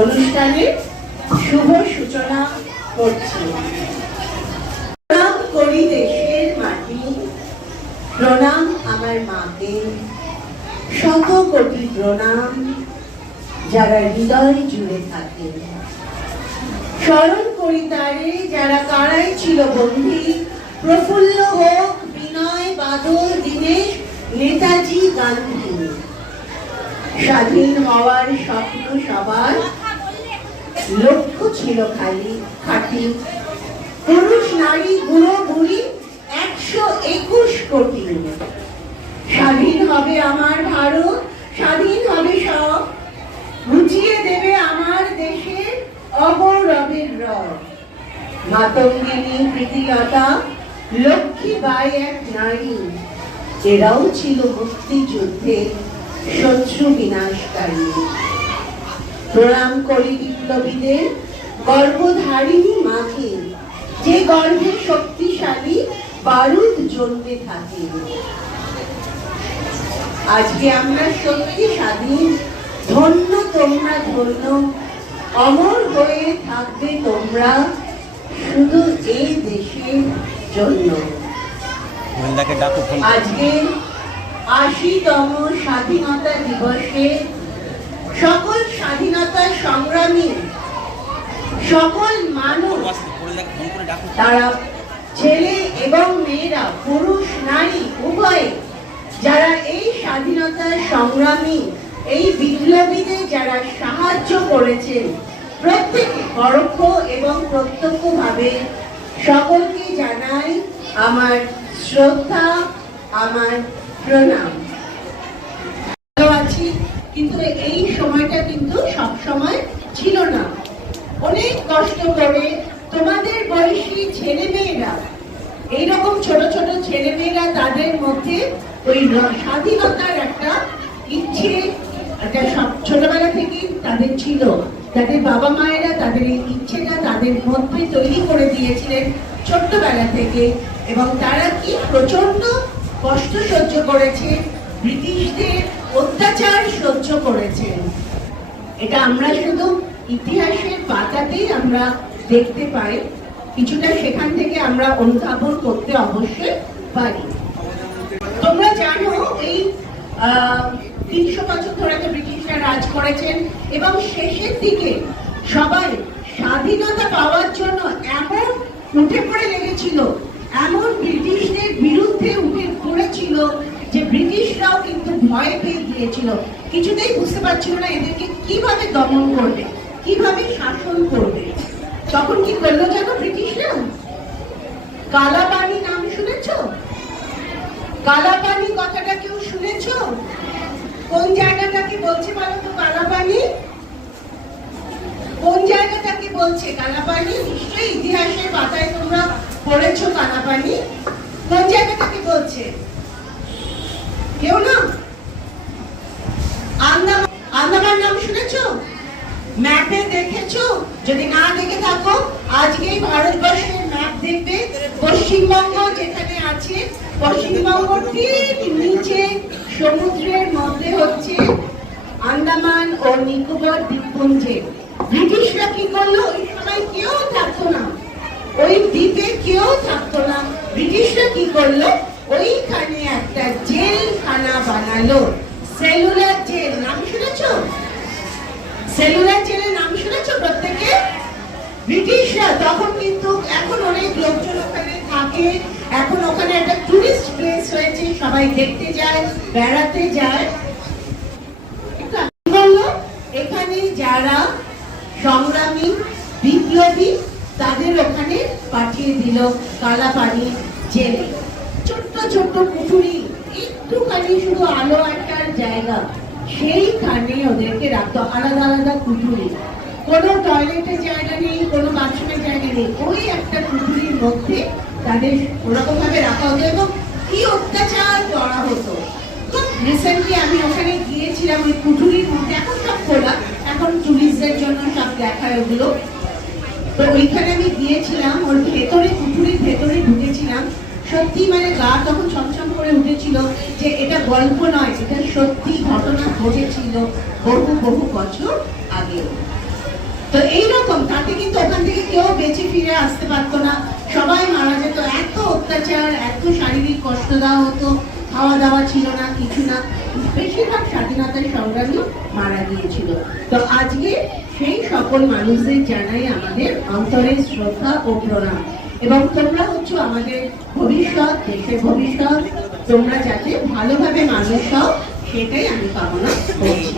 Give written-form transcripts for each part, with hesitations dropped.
অনুষ্ঠানের শুভ সূচনা করছি। প্রণাম করি দেশের মাটি, প্রণাম আমার মাকে, শত কোটি প্রণাম যারা হৃদয় জুড়ে থাকে। স্মরণ করি তারে যারা কারায় ছিল বন্দী, প্রফুল্ল হোক বিনয় বাদল দীনেশ নেতাজি গান্ধী। স্বাধীন হওয়ার স্বপ্ন সবার, লক্ষ্য ছিল খাঁটি, পুরুষ নারী বুড়ো বুড়ি 121 কোটি। স্বাধীন হবে আমার ভারত, স্বাধীন হবে সব, ঘুচিয়ে দেবে আমার দেশের অগৌরবের রব। মাতঙ্গিনী প্রীতিলতা লক্ষ্মীবাই এক নারী, এরাও ছিল মুক্তিযুদ্ধে শত্রু বিনাশকারী। প্রণাম করি বিপ্লবীদের গর্ভধারিণী মাকে, যে গর্ভে শক্তিশালী বারুদ জন্মে থাকে। আজকে আমরা সত্যি স্বাধীন, ধন্য তোমরা ধন্য, অমর হয়ে থাকবে তোমরা শুধু এই দেশের জন্য। আজকে 80তম স্বাধীনতা দিবসে সকল স্বাধীনতা সংগ্রামী, সকল মানুষ, তারা ছেলে এবং মেয়েরা, পুরুষ নারী উভয়ে, যারা এই স্বাধীনতা সংগ্রামী, এই বিপ্লবীদের যারা সাহায্য করেছেন, প্রত্যেকে পরোক্ষ এবং প্রত্যক্ষভাবে সকলকে জানাই আমার শ্রদ্ধা, আমার প্রণাম। আছি, কিন্তু এই সময়টা কিন্তু সব সময় ছিল না। অনেক কষ্ট করে তোমাদের বয়সী ছেলে মেয়েরা, এইরকম ছোট ছোট ছেলে মেয়েরা, তাদের মধ্যে ওই স্বাধীনতার একটা ইচ্ছে, একটা ছোটবেলা থেকেই তাদের ছিল। তাদের বাবা মায়েরা তাদের এই ইচ্ছেটা তাদের মধ্যে তৈরি করে দিয়েছিলেন ছোট্টবেলা থেকে, এবং তারা কি প্রচন্ড কষ্ট সহ্য করেছে, ব্রিটিশদের অত্যাচার সহ্য করেছেন। এটা আমরা শুধু ইতিহাসের পাতাতেই আমরা দেখতে পাই, কিছুটা সেখান থেকে আমরা অনুধাবন করতে অবশ্যই পারি। তোমরা জানো এই 300 বছর ধরে তো ব্রিটিশরা রাজ করেছেন, এবং শেষের দিকে সবাই স্বাধীনতা পাওয়ার জন্য এমন উঠে পড়ে লেগেছিল, এমন ব্রিটিশদের বিরুদ্ধে উঠে পড়েছিল যে ব্রিটিশরাও কিন্তু ভয় পেয়ে গিয়েছিল, কিছুতেই বুঝতে পারছিল না এদেরকে কিভাবে দমন করবে, কিভাবে শাসন করবে। তখন কি করলো জানো ব্রিটিশরা? কালাপানি নাম শুনেছো? কালাপানি কথাটা কেউ শুনেছো? কোন জায়গাটাকে বলছে বলো তো কালাপানি? কোন জায়গাটাকে বলছে কালাপানি? নিশ্চয়ই ইতিহাসের পাতায় তোমরা পড়েছো কালাপানি। কোন জায়গাটাকে বলছে? কেউ না? আন্দামান নাম শুনেছো? ম্যাপে দেখেছো? যদি না দেখে থাকো, আজকেই ভারতবর্ষের ম্যাপ দেখবে। পশ্চিমবঙ্গ যেখানে আছে, পশ্চিমবঙ্গ ঠিক নিচে সমুদ্রের মধ্যে হচ্ছে আন্দামান ও নিকোবর দ্বীপপুঞ্জে। ব্রিটিশরা কি করলো? ওই সময় কেউ থাকতো না, ওই দ্বীপে কেউ থাকতো না। ব্রিটিশরা কি করলো? ওইখানে একটা জেলখানা বানালো, সেলুলার জেল। নাম শুনেছো? সেলুলার জেলের নাম শুনেছো প্রত্যেকে? ব্রিটিশরা তখন কিন্তু, এখন অনেক লোকজন ওখানে থাকে, এখন ওখানে একটা টুরিস্ট প্লেস হয়েছে, সবাই দেখতে যায়, বেড়াতে যায়। এখানে যারা সংগ্রামী বিপ্লবী, তাদের ওখানে পাঠিয়ে দিল কালাপানি জেলে। ছোট্ট ছোট্ট কুঠুরি, একটুখানি শুধু আলো আসার জায়গা, সেইখানে ওদেরকে রাখতো। আলাদা আলাদা কুঠুরি, কোনো টয়লেটের জায়গা নেই, কোনো বাথরুমের জায়গা নেই, ওই একটা কুঠুরির মধ্যে তাদের ওরকম ভাবে রাখা হতো। এবং কি অত্যাচার করা হতো। রিসেন্টলি আমি ওখানে গিয়েছিলাম, ওই কুঠুরির মধ্যে, এখন সব খোলা, এখন টুরিস্টদের জন্য সব দেখায় ওগুলো। তো ওইখানে আমি গিয়েছিলাম, ওর ভেতরে, কুঠুরির ভেতরে ঢুকেছিলাম। সত্যি মানে গা তখন ছমছম করে উঠেছিল যে এটা গল্প নয়, এটা সত্যি ঘটনা ঘটেছিল বহু বহু বছর আগে। তো এইরকম তাতে কিন্তু ওখান থেকে কেউ বেঁচে ফিরে আসতে পারতো না, সবাই মারা যেত। এত অত্যাচার, এত শারীরিক কষ্ট দেওয়া হতো, খাওয়া দাওয়া ছিল না, কিছু না। বেশিরভাগ স্বাধীনতার সংগ্রামী মারা গিয়েছিল। তো আজকে সেই সকল মানুষদের জানাই আমাদের অন্তরের শ্রদ্ধা ও প্রণাম। এবং তোমরা হচ্ছে আমাদের ভবিষ্যৎ, দেশের ভবিষ্যৎ। তোমরা যাতে ভালোভাবে মানুষ হও সেটাই আমি কামনা করছি।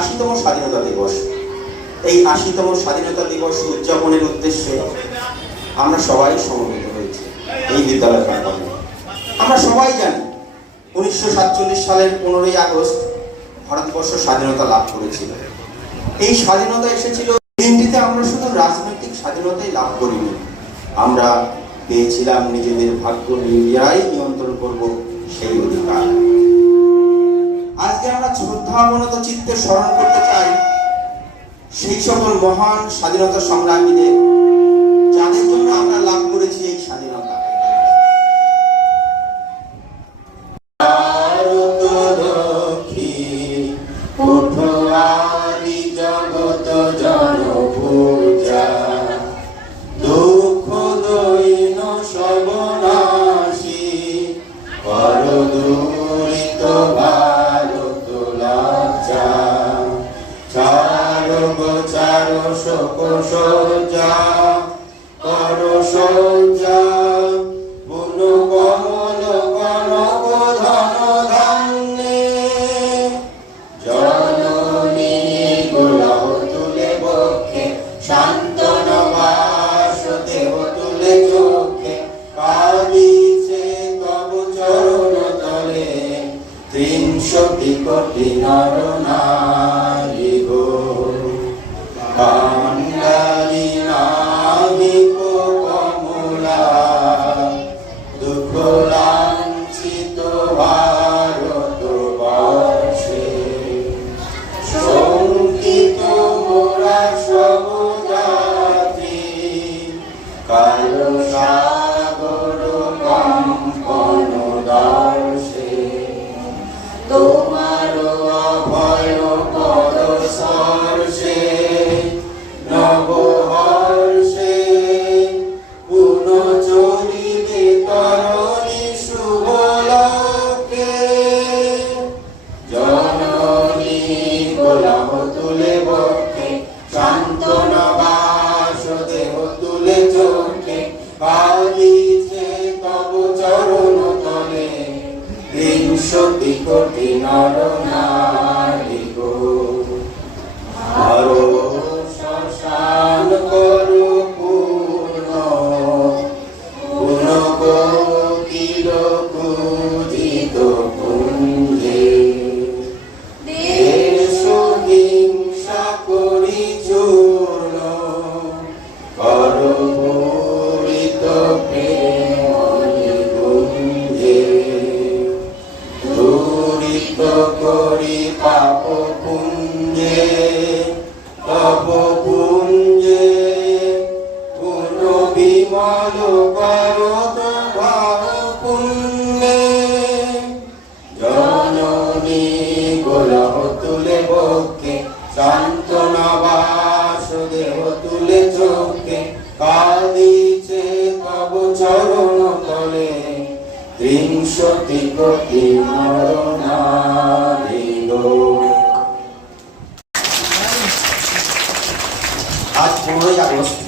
80তম স্বাধীনতা দিবস। এই 80তম স্বাধীনতা দিবস উদযাপনের উদ্দেশ্যে আমরা সবাই সমবেত হয়েছি এই বিদ্যালয় প্রাঙ্গণে। আমরা সবাই জানি 1947 সালের 15ই আগস্ট ভারতবর্ষ স্বাধীনতা লাভ করেছিল। এই স্বাধীনতা এসেছিল দিনটিতে। আমরা শুধু রাজনৈতিক স্বাধীনতাই লাভ করিনি, আমরা পেয়েছিলাম নিজেদের ভাগ্য নিজেরাই নিয়ন্ত্রণ করব সেই অধিকার। আজকে আমরা শ্রদ্ধাবনত চিত্তে স্মরণ করতে চাই সেই সকল মহান স্বাধীনতা সংগ্রামীদের, যাদের জন্য আমরা লাভ করেছি এই স্বাধীনতা। আজ 15ই আগস্ট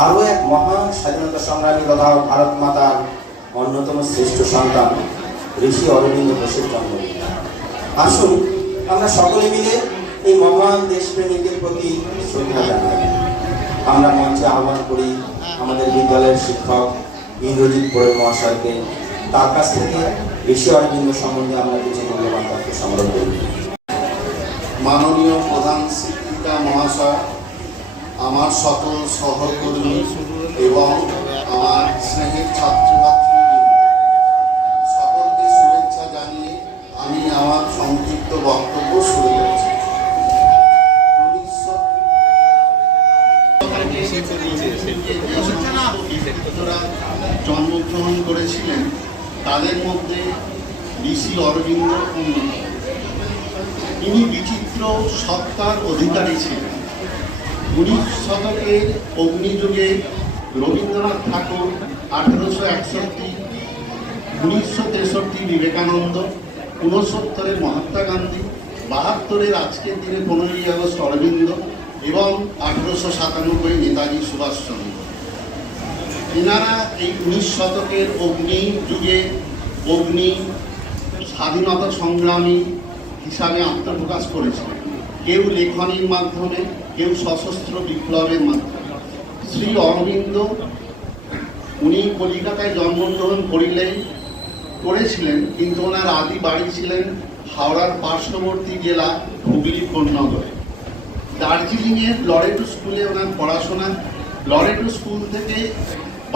আরো এক মহান স্বাধীনতা সংগ্রামী তথা ভারত মাতার অন্যতম শ্রেষ্ঠ সন্তান ঋষি অরবিন্দ ঘোষের জন্মদিন। আসুন আমরা সকলে মিলে এই মহান দেশপ্রেমিকের প্রতি শ্রদ্ধা জানাই। আমরা মঞ্চে আহ্বান করি আমাদের বিদ্যালয়ের শিক্ষক ইন্দ্রজিৎ পোড়ে মহাশয়কে। তার কাছ থেকে ঋষি অরবিন্দ সম্বন্ধে আমরা কিছু মূল্যবান তথ্য সংগ্রহ করি। মাননীয় প্রধান শিক্ষিকা মহাশয়, আমার সকল সহকর্মী এবং আমার স্নেহের ছাত্রছাত্রী সকলকে শুভেচ্ছা জানিয়ে আমি আমার সংক্ষিপ্ত বক্তব্য শুরু করছি। জন্মগ্রহণ করেছিলেন তাদের মধ্যে ঋষি অরবিন্দ অন্যতম। তিনি বিচিত্র সত্তার অধিকারী ছিলেন। 19 শতকের অগ্নিযুগে রবীন্দ্রনাথ ঠাকুর, 1861, 1963 বিবেকানন্দ, 69 মহাত্মা গান্ধী, 72 আজকের দিনে 15ই আগস্ট অরবিন্দ এবং 1897 নেতাজি সুভাষচন্দ্র। এনারা এই 19 শতকের অগ্নি যুগে অগ্নি স্বাধীনতা সংগ্রামী হিসাবে আত্মপ্রকাশ করেছিলেন। কেউ লেখনীর মাধ্যমে, কেউ সশস্ত্র বিপ্লবের মাধ্যমে। শ্রী অরবিন্দ উনি কলিকাতায় জন্মগ্রহণ করেছিলেন, কিন্তু ওনার আদি বাড়ি ছিলেন হাওড়ার পার্শ্ববর্তী জেলা হুগলি কোন্নগরে। দার্জিলিংয়ের লরেটো স্কুলে ওনার পড়াশোনা। লরেটো স্কুল থেকে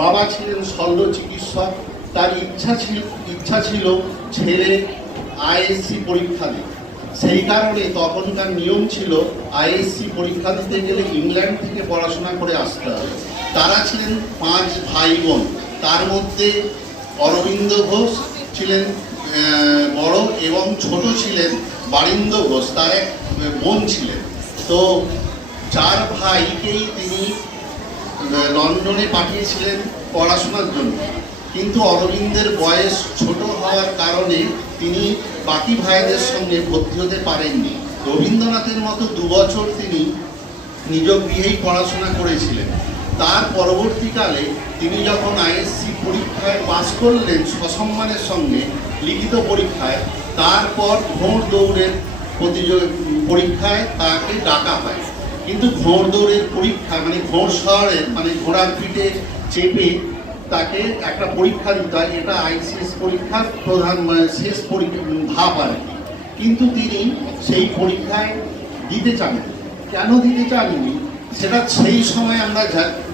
বাবা ছিলেন শল্য চিকিৎসক। তার ইচ্ছা ছিল ছেলে আইএসসি পরীক্ষা দিতে। সেই কারণে তখনকার নিয়ম ছিল আইএসসি পরীক্ষা দিতে গেলে ইংল্যান্ড থেকে পড়াশোনা করে আসতে হবে। তারা ছিলেন 5 ভাই বোন। তার মধ্যে অরবিন্দ ঘোষ ছিলেন বড় এবং ছোট ছিলেন বারিন্দ ঘোষ, তার এক বোন ছিলেন। তো 4 ভাইকেই তিনি লন্ডনে পাঠিয়েছিলেন পড়াশোনার জন্য, কিন্তু অরবিন্দের বয়স ছোট হওয়ার কারণে তিনি বাকি ভাইদের সঙ্গে ভর্তি হতে পারেননি। রবীন্দ্রনাথের মতো 2 বছর তিনি নিজ গৃহেই পড়াশোনা করেছিলেন। তার পরবর্তীকালে তিনি যখন আইএসসি পরীক্ষায় পাশ করলেন সসম্মানের সঙ্গে লিখিত পরীক্ষায়, তারপর ঘোড় দৌড়ের পরীক্ষায় তাকে ডাকা হয়। কিন্তু ঘোড় দৌড়ের পরীক্ষা মানে ঘোড় শহরের মানে ঘোড়ার পিঠে চেপে তাকে একটা পরীক্ষা দিতে হয়। এটা আইসিএস পরীক্ষার প্রধান মানে শেষ ধাপ আর কি। কিন্তু তিনি সেই পরীক্ষায় দিতে চাননি। কেন দিতে চাননি সেটা সেই সময় আমরা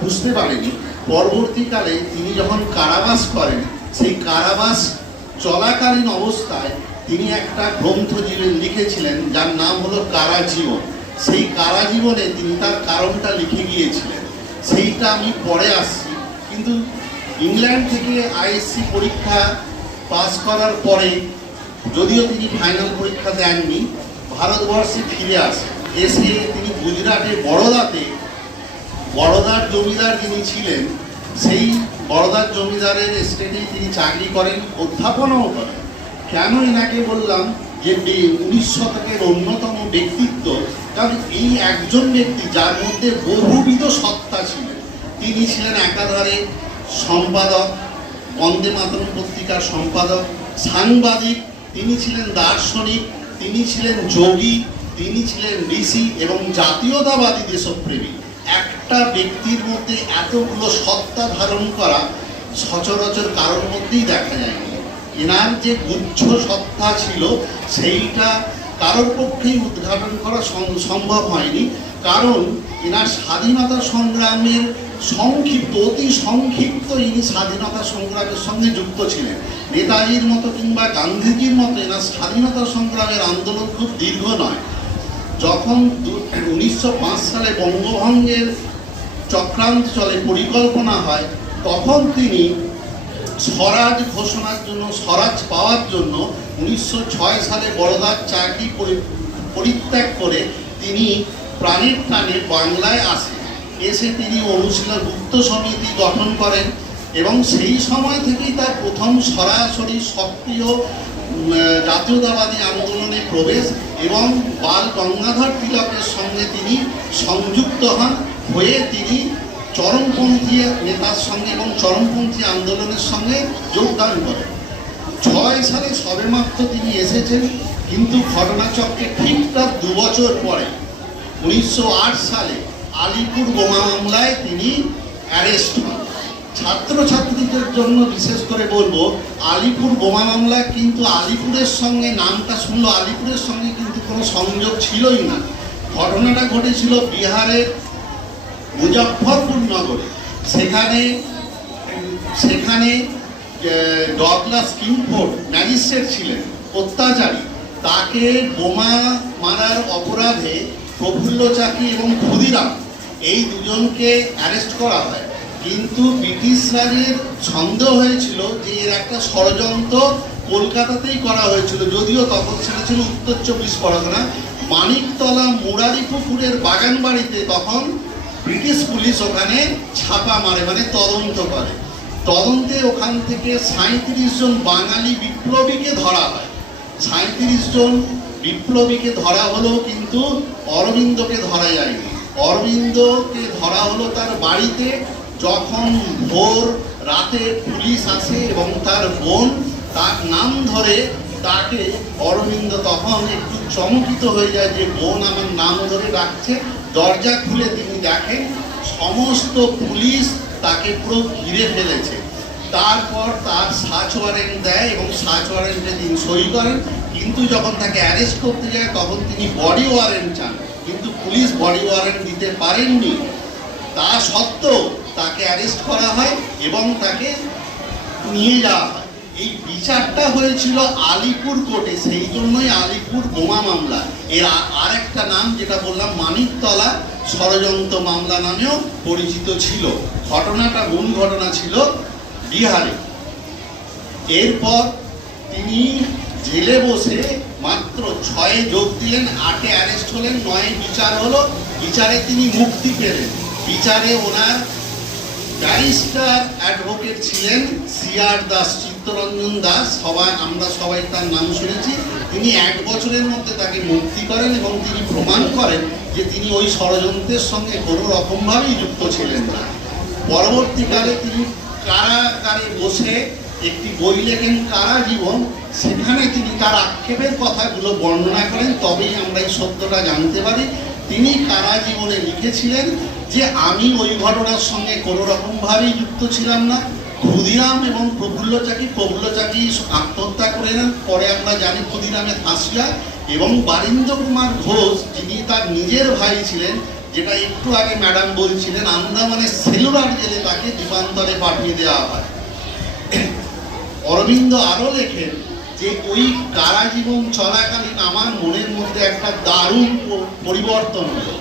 বুঝতে পারিনি। পরবর্তীকালে তিনি যখন কারাবাস করেন, সেই কারাবাস চলাকালীন অবস্থায় তিনি একটা গ্রন্থ লিখেছিলেন যার নাম হলো কারাজীবন। সেই কারাজীবনে তিনি তার কারণটা লিখে গিয়েছিলেন, সেইটা আমি পরে আসছি। কিন্তু ইংল্যান্ড থেকে আইএসসি পরীক্ষা পাস করার পরে, যদিও তিনি ফাইনাল পরীক্ষা দেননি, ভারতবর্ষে ফিরে আসেন। এসে তিনি গুজরাটের বড়দার জমিদার যিনি ছিলেন, সেই বড়দার জমিদারের এস্টেটেই তিনি চাকরি করেন, অধ্যাপনাও করেন। কেন এনাকে বললাম যে 19 শতকের অন্যতম ব্যক্তিত্ব, কারণ এই একজন ব্যক্তি যার মধ্যে বহুবিধ সত্তা ছিল। তিনি ছিলেন একাধারে সম্পাদক, বন্দে মাতরম পত্রিকার সম্পাদক, সাংবাদিক, তিনি ছিলেন দার্শনিক, তিনি ছিলেন যোগী, তিনি ছিলেন ঋষি এবং জাতীয়তাবাদী দেশপ্রেমী। একটা ব্যক্তির মধ্যে এতগুলো সত্তা ধারণ করা সচরাচর কারোর মধ্যেই দেখা যায়নি। এনার যে গুচ্ছ সত্তা ছিল সেইটা কারোর পক্ষেই উদ্ঘাটন করা সম্ভব হয়নি, কারণ এনার স্বাধীনতা সংগ্রামের অতি সংক্ষিপ্ত ইনি স্বাধীনতা সংগ্রামের সঙ্গে যুক্ত ছিলেন। নেতাজির মতো কিংবা গান্ধীজির মতো এনার স্বাধীনতা সংগ্রামের আন্দোলন খুব দীর্ঘ নয়। যখন 1905 সালে বঙ্গভঙ্গের চক্রান্ত চলে, পরিকল্পনা হয়, তখন তিনি স্বরাজ ঘোষণার জন্য, স্বরাজ পাওয়ার জন্য 1906 সালে বড়দার চাকরি পরিত্যাগ করে তিনি প্রাণের টানে বাংলায় আসেন। এসে তিনি অনুশীলন গুপ্ত সমিতি গঠন করেন এবং সেই সময় থেকেই তার প্রথম সরাসরি সক্রিয় জাতীয়তাবাদী আন্দোলনে প্রবেশ এবং বাল গঙ্গাধর তিলকের সঙ্গে তিনি সংযুক্ত হয়ে তিনি চরমপন্থী নেতার সঙ্গে এবং চরমপন্থী আন্দোলনের সঙ্গে যোগদান করেন। 6 সালে সবেমাত্র তিনি এসেছেন, কিন্তু ঘটনাচক্রে ঠিক তার 2 বছর পরে 1908 সালে আলিপুর বোমা মামলায় তিনি অ্যারেস্ট হন। ছাত্রছাত্রীদের জন্য বিশেষ করে বলবো, আলিপুর বোমা মামলা কিন্তু আলিপুরের সঙ্গে নামটা শুনলো, আলিপুরের সঙ্গে কিন্তু কোনো সংযোগ ছিলই না। ঘটনাটা ঘটেছিল বিহারের মুজফ্ফরপুর নগরে। সেখানে ডগলাস কিংফোর্ড ম্যাজিস্ট্রেট ছিলেন, অত্যাচারী। তাকে বোমা মারার অপরাধে প্রফুল্ল চাকি এবং ক্ষুদিরাম এই দুজনকে অ্যারেস্ট করা হয়। কিন্তু ব্রিটিশ রাজের সন্দেহ হয়েছিল যে এর একটা ষড়যন্ত্র কলকাতাতেই করা হয়েছিল, যদিও তখন সেটা ছিল উত্তর 24 পরগনা। মানিকতলা মুরারিপুকুরের বাগান বাড়িতে তখন ব্রিটিশ পুলিশ ওখানে ছাপা মারে, মানে তদন্ত করে। তদন্তে ওখান থেকে 37 জন বাঙালি বিপ্লবীকে ধরা হয়। 37 জন বিপ্লবীকে ধরা হলো, কিন্তু অরবিন্দকে ধরা যায়নি। অরবিন্দকে ধরা হলো তার বাড়িতে, যখন ভোর রাতে পুলিশ আসে এবং তার বোন তার নাম ধরে তাকে, অরবিন্দ তখন একটু চমকিত হয়ে যায় যে বোন আমার নাম ধরে ডাকছে। দরজা খুলে তিনি দেখেন সমস্ত পুলিশ তাকে পুরো ঘিরে ফেলেছে। তারপর তার সার্চ ওয়ারেন্ট দেয় এবং সার্চ ওয়ারেন্টে তিনি সই করেন, কিন্তু যখন তাকে অ্যারেস্ট করতে যায় তখন তিনি বডি ওয়ারেন্ট চান, কিন্তু পুলিশ বডি ওয়ারেন্ট দিতে পারেননি। তা সত্ত্বেও তাকে অ্যারেস্ট করা হয় এবং তাকে নিয়ে যাওয়া হয়। এই বিচারটা হয়েছিল আলিপুর কোর্টে, সেই জন্যই আলিপুর বোমা মামলা। এর আর একটা নাম যেটা বললাম মানিকতলা ষড়যন্ত্র মামলা নামেও পরিচিত ছিল। ঘটনাটা মূল ঘটনা ছিল বিহারে। এরপর তিনি জেলে বসে মাত্র 6 যোগ দিলেন, 8 অ্যারেস্ট হলেন, 9 বিচার হলো। বিচারে তিনি মুক্তি পেলেন। বিচারে ওনার ব্যারিস্টার অ্যাডভোকেট ছিলেন সিআর দাস, চিত্তরঞ্জন দাস, আমরা সবাই তার নাম শুনেছি। তিনি 1 বছরের মধ্যে তাকে মুক্তি করেন এবং তিনি প্রমাণ করেন যে তিনি ওই ষড়যন্ত্রের সঙ্গে কোনো রকমভাবেই যুক্ত ছিলেন না। পরবর্তীকালে তিনি কারাগারে বসে একটি বই লেখেন কারা জীবন, সেখানে তিনি তার আক্ষেপের কথাগুলো বর্ণনা করেন, তবেই আমরা এই সত্যটা জানতে পারি। তিনি কারা জীবনে লিখেছিলেন যে আমি ওই ঘটনার সঙ্গে কোনো রকমভাবেই যুক্ত ছিলাম না। ক্ষুদিরাম এবং প্রফুল্ল চাকি আত্মহত্যা করে নেন, পরে আমরা জানি ক্ষুদিরামের ফাঁসি হয়, এবং বারীন্দ্র কুমার ঘোষ যিনি তার নিজের ভাই ছিলেন, যেটা একটু আগে ম্যাডাম বলছিলেন, আন্দামানের সেলুলার জেলে তাকে দ্বীপান্তরে পাঠিয়ে দেওয়া হয়। অরবিন্দ আরও লেখেন যে ওই কারা জীবন চলাকালীন আমার মনের মধ্যে একটা দারুণ পরিবর্তন হলো।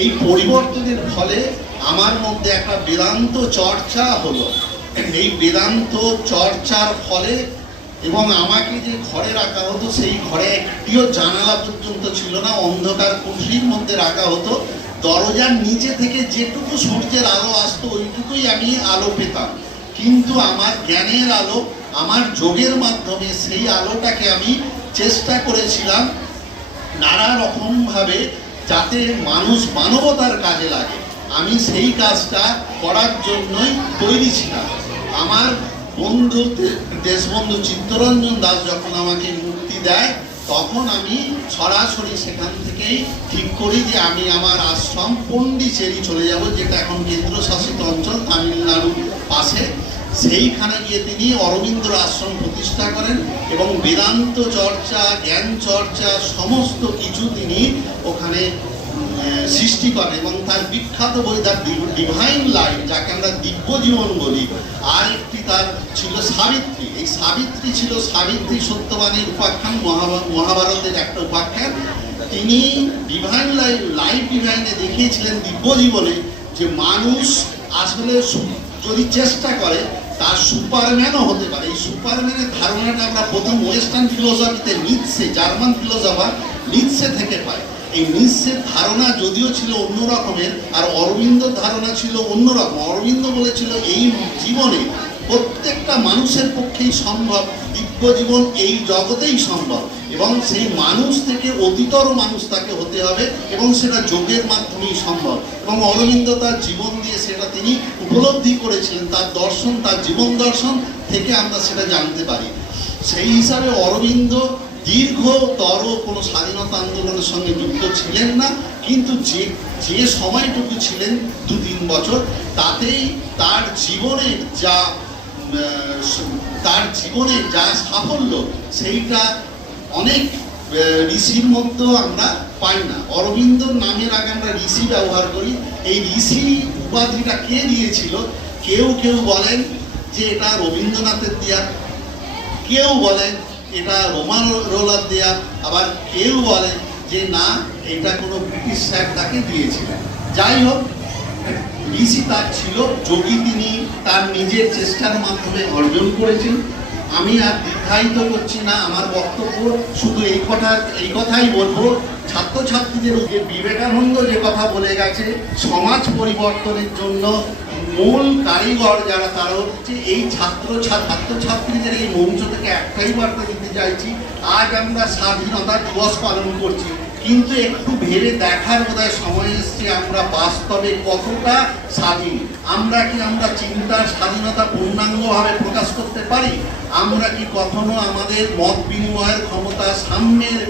এই পরিবর্তনের ফলে আমার মধ্যে একটা বেদান্ত চর্চা হলো। এই বেদান্ত চর্চার ফলে, এবং আমাকে যে ঘরে রাখা হতো সেই ঘরে একটিও জানালা পর্যন্ত ছিল না, অন্ধকার কুঠরির মধ্যে রাখা হতো। দরজার নিচে থেকে যেটুকু সূর্যের আলো আসতো ওইটুকুই আমি আলো পেতাম, কিন্তু আমার জ্ঞানের আলো, আমার যোগের মাধ্যমে সেই আলোটাকে আমি চেষ্টা করেছিলাম নানা রকমভাবে যাতে মানুষ মানবতার কাজে লাগে। আমি সেই কাজটা করার জন্যই তৈরি ছিলাম। আমার বন্ধু দেশবন্ধু চিত্তরঞ্জন দাস যখন আমাকে মুক্তি দেয়, তখন আমি সরাসরি সেখান থেকেই ঠিক করি যে আমি আমার আশ্রম পন্ডিচেরি চলে যাব, যেটা এখন কেন্দ্রশাসিত অঞ্চল তামিলনাড়ুর পাশে। সেইখানে গিয়ে তিনি অরবিন্দ আশ্রম প্রতিষ্ঠা করেন এবং বেদান্ত চর্চা, জ্ঞান চর্চা সমস্ত কিছু তিনি ওখানে সৃষ্টি করেন। এবং তার বিখ্যাত বই তার ডিভাইন লাইফ, যাকে আমরা দিব্য জীবন বলি, আর একটি তার ছিল সাবিত্রী। এই সাবিত্রী ছিল সাবিত্রী সত্যবাণীর উপাখ্যান, মহাভারতের একটা উপাখ্যান। তিনি ডিভাইন লাইফ ডিভাইনে দেখিয়েছিলেন দিব্য জীবনে যে মানুষ আসলে যদি চেষ্টা করে তার সুপারম্যানও হতে পারে। এই সুপারম্যানের ধারণাটা আমরা প্রথম ওয়েস্টার্ন ফিলোসফিতে নিৎসে, জার্মান ফিলোসফার নিৎসে থেকে পাই। এই নিৎসের ধারণা যদিও ছিল অন্য রকমের, আর অরবিন্দর ধারণা ছিল অন্যরকম। অরবিন্দ বলেছিল এই জীবনে প্রত্যেকটা মানুষের পক্ষেই সম্ভব, দিব্য জীবন এই জগতেই সম্ভব, এবং সেই মানুষ থেকে অতিতর মানুষ তাকে হতে হবে, এবং সেটা যোগের মাধ্যমেই সম্ভব। এবং অরবিন্দ তার জীবন দিয়ে সেটা তিনি উপলব্ধি করেছিলেন। তার দর্শন, তার জীবন দর্শন থেকে আমরা সেটা জানতে পারি। সেই হিসাবে অরবিন্দ দীর্ঘতর কোনো স্বাধীনতা আন্দোলনের সঙ্গে যুক্ত ছিলেন না, কিন্তু যে সময়টুকু ছিলেন 2-3 বছর, তাতেই তার জীবনের যা সাফল্য সেইটা অনেক ঋষির মধ্যেও আমরা পাই না। অরবিন্দর নামের আগে আমরা ঋষি ব্যবহার করি। এই ঋষি উপাধিটা কে দিয়েছিল? কেউ কেউ বলেন যে এটা রবীন্দ্রনাথের দেয়া, কেউ বলেন এটা রোমান রোলার দেয়া, আবার কেউ বলেন যে না, এটা কোনো ব্রিটিশ সাহেব তাকে দিয়েছিলেন। যাই হোক, ঋষি তার ছিল, যোগী তিনি তার নিজের চেষ্টার মাধ্যমে অর্জন করেছেন। আমি আর দীর্ঘায়িত করছি না আমার বক্তব্য, শুধু এই কথাই বলবো, ছাত্রছাত্রীদের যে বিবেকানন্দ যে কথা বলে গেছে, সমাজ পরিবর্তনের জন্য মূল কারিগর যারা তারা হচ্ছে এই ছাত্রছাত্রীদের এই মঞ্চ থেকে একটাই বার্তা দিতে চাইছি, আজ আমরা স্বাধীনতা দিবস পালন করছি, কিন্তু একটু ভেবে দেখার বোধহয় সময় এসছে আমরা বাস্তবে কতটা স্বাধীন। আমরা চিন্তার স্বাধীনতা পূর্ণাঙ্গভাবে প্রকাশ করতে পারি? আমরা কি কখনো আমাদের মত বিনিময়ের ক্ষমতা, সাম্যের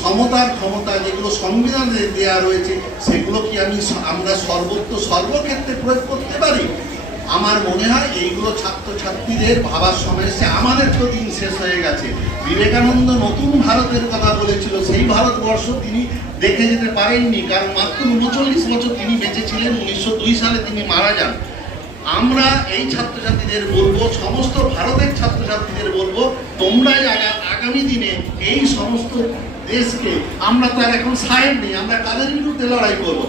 সমতার ক্ষমতা যেগুলো সংবিধানে দেওয়া রয়েছে সেগুলো কি আমরা সর্বক্ষেত্রে প্রয়োগ করতে পারি? আমার মনে হয় এইগুলো ছাত্রছাত্রীদের ভাবার সময় এসে, আমাদের তো দিন শেষ হয়ে গেছে। বিবেকানন্দ নতুন ভারতের কথা বলেছিল, সেই ভারতবর্ষ তিনি দেখে যেতে পারেননি, কারণ মাত্র 39 বছর তিনি বেঁচে ছিলেন, 1902 সালে তিনি মারা যান। আমরা এই ছাত্রছাত্রীদের বলবো, সমস্ত ভারতের ছাত্রছাত্রীদের বলবো, তোমরাই আগামী দিনে এই সমস্ত দেশকে, আমরা তো আর এখন সাহেব নেই, আমরা কাদের বিরুদ্ধে লড়াই করবো?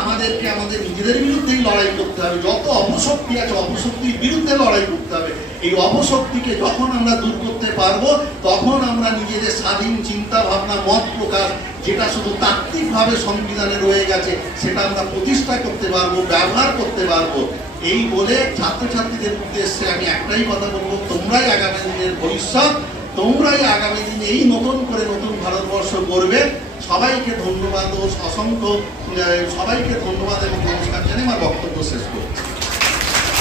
আমাদেরকে আমাদের নিজেদের বিরুদ্ধেই লড়াই করতে হবে। যত অপশক্তি আছে অপশক্তির বিরুদ্ধে লড়াই করতে হবে। এই অপশক্তিকে যখন আমরা দূর করতে পারবো, তখন আমরা নিজেদের স্বাধীন চিন্তা ভাবনা, মত প্রকাশ, যেটা শুধু তাত্ত্বিকভাবে সংবিধানে রয়ে গেছে, সেটা আমরা প্রতিষ্ঠা করতে পারবো, ব্যবহার করতে পারবো। এই বলে ছাত্রছাত্রীদের উদ্দেশ্যে আমি একটাই কথা বলবো, তোমরাই আগামী দিনের ভবিষ্যৎ, তোমরাই আগামী দিনে এই নতুন ভারতবর্ষ গড়বে। সবাইকে ধন্যবাদ ও সবাইকে ধন্যবাদ এবং নমস্কার জানিয়ে আমার বক্তব্য শেষ করছি।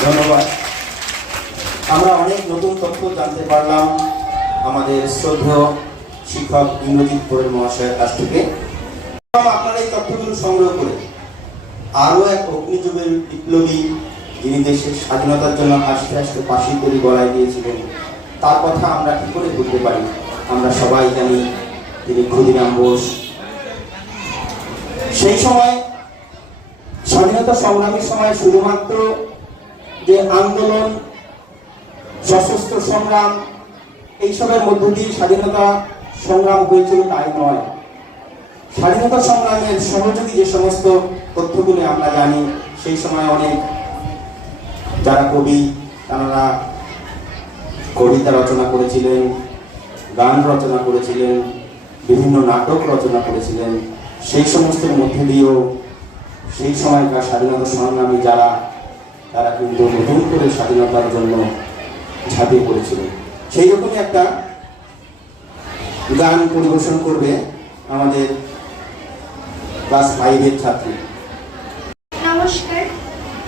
ধন্যবাদ। আমরা অনেক নতুন তথ্য জানতে পারলাম আমাদের শ্রদ্ধেয় শিক্ষক ইন্দ্রজিৎ পোরেল মহাশয়ের কাছ থেকে। আপনারা এই তথ্যগুলো সংগ্রহ করে আরো এক অগ্নিযুগের বিপ্লবী, যিনি দেশের স্বাধীনতার জন্য আস্তে আস্তে ফাঁসি তৈরি গলায় দিয়েছিলেন, তার কথা আমরা কি করে ভুলতে পারি? আমরা সবাই জানি তিনি ক্ষুদিরাম বোস। সেই সময় স্বাধীনতা সংগ্রামের সময় শুধুমাত্র যে আন্দোলন, সশস্ত্র সংগ্রাম, এইসবের মধ্য দিয়ে স্বাধীনতা সংগ্রাম হয়েছিল তাই নয়। স্বাধীনতা সংগ্রামের সহযোগী যে সমস্ত তথ্যগুলি আমরা জানি, সেই সময় অনেক যারা কবি, তারা কবিতা রচনা করেছিলেন, গান রচনা করেছিলেন, বিভিন্ন নাটক রচনা করেছিলেন। সেই সমস্তের মধ্যে দিয়েও সেই সময়কার স্বাধীনতা সংগ্রামী যারা, তারা কিন্তু নতুন করে স্বাধীনতার জন্য ঝাঁপিয়ে পড়েছিলেন। সেই রকমই একটা গান পরিবেশন করবে আমাদের ক্লাস 5-এর ছাত্রী। নমস্কার,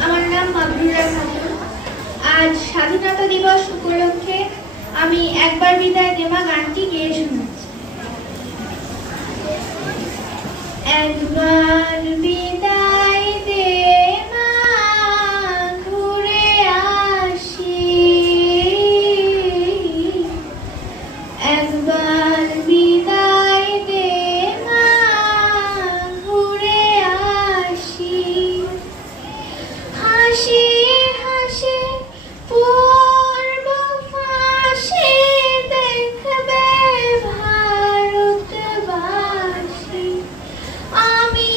আমার নাম মাবরুরা খাতুন। আজ স্বাধীনতা দিবস উপলক্ষে আমি একবার বিদায় দেওয়া গানটি গেয়ে শোনাচ্ছি। একবার বিদায় দে মা, ঘুরে আসি, একবার বিদায় দে মা, ঘুরে আসি, হাসি হাসি পূর্ব ফাঁসি দেখবে ভারতবাসী, আমি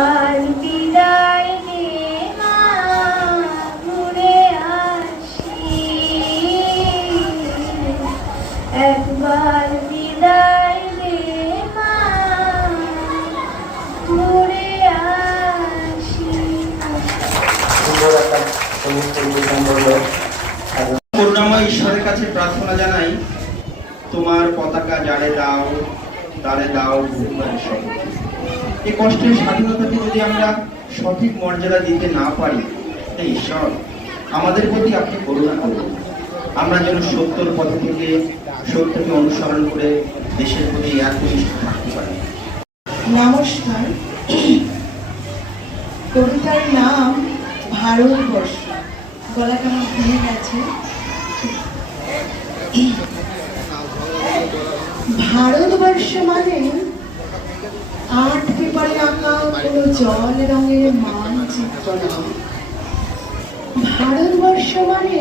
একবার বিদায় নে মা, ঘুরে আসি। একবার বিদায় নে মা, ঘুরে আসি। সুন্দর একটা সবুজ পরিবেশন করলো। করুণাময় ঈশ্বরের কাছে প্রার্থনা জানাই, তোমার পতাকা জারে দাও, তারে দাও ভুলবার সব। এই কষ্টের স্বাধীনতাকে যদি আমরা সঠিক মর্যাদা দিতে না পারি, হে ঈশ্বর আমাদের প্রতি আপনি করুণা করুন। আমরা যেন সত্যর পথে থেকে সত্যকে অনুসরণ করে দেশের প্রতি একনিষ্ঠ থাকতে পারি। নমস্কার। কবিতার নাম ভারতবর্ষ। গলাটা আমার ভেঙে গেছে। ভারতবর্ষ মানে আর্ট পেপারে আঁকা কোনো জল রঙের মানচিত্র নয়। ভারতবর্ষ মানে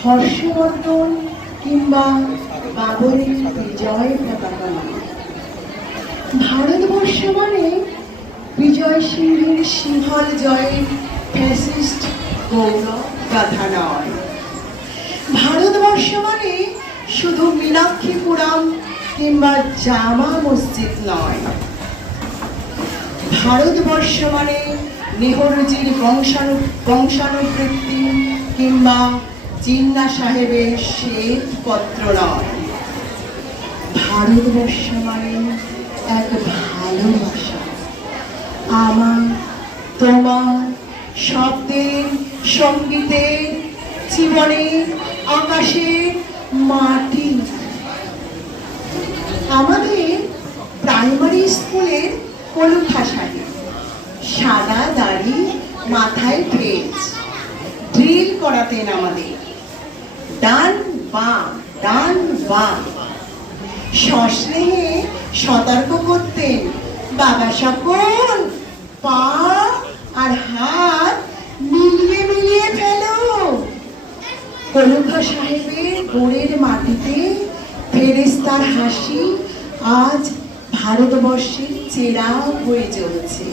হর্ষবর্ধন কিংবা বাবরের বিজয় পতাকা নয়। ভারতবর্ষ মানে বিজয় সিংহের সিংহল জয়ের ফ্যাসিস্ট গৌরব গাথা নয়। ভারতবর্ষ মানে শুধু মীনাক্ষীপুরম কিংবা জামা মসজিদ নয়। ভারতবর্ষ মানে নেহরুজির বংশানুবৃত্তি কিংবা জিন্না সাহেবের শ্বেতপত্র নয়। ভারতবর্ষ মানে এক ভালোবাসা, আমার তোমার শব্দের, সঙ্গীতের, জীবনের, আকাশের, মাটি। আমাদের প্রাইমারি স্কুলের কলুখা শাড়ি, সাদা দাড়ি, মাথায় ফেজ, ড্রিল করাতেন আমাদের, ডান বাম ডান বাম। সস্নেহে সতর্ক করতেন, বাবা সকল পা আর হাত মিলিয়ে মিলিয়ে ফেলো। কলুখা সাহেবের গোড়ের মাটিতে ফেরেশতার হাসি আজ ভারতবর্ষের চেরা হয়ে চলছে।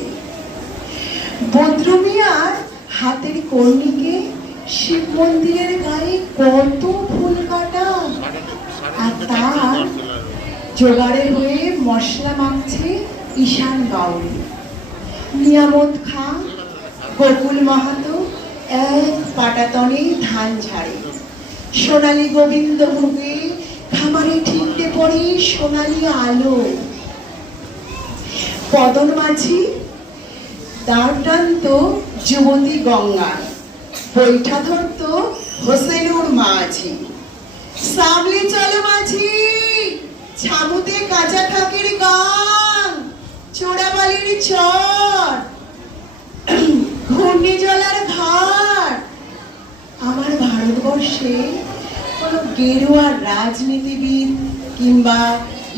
বদ্রমিয়ার হাতের কর্ণিকে শিব মন্দিরের গায়ে কত ফুল কাটা, আর তার জোগাড়ে হয়ে মশলা মাখছে ঈশান বাউরি। নিয়ামত খাঁ, গোকুল মাহাতো এক পাটাতনে ধান ঝাড়ে। সোনালী গোবিন্দ ভোগে খামারে ঠিকতে পড়ে সোনালী আলো। পদন মাঝি দাঁড় টানত যুবতী গঙ্গায়, বৈঠা ধরত হোসেনুর মাঝি। সামলে চলো মাঝি, ছামুতে কাঁচা থাকের গান, চোরাবালির চর, ঘূর্ণিজলার ঘাট। আমার ভারতবর্ষে কোনো গেরুয়া রাজনীতিবিদ কিংবা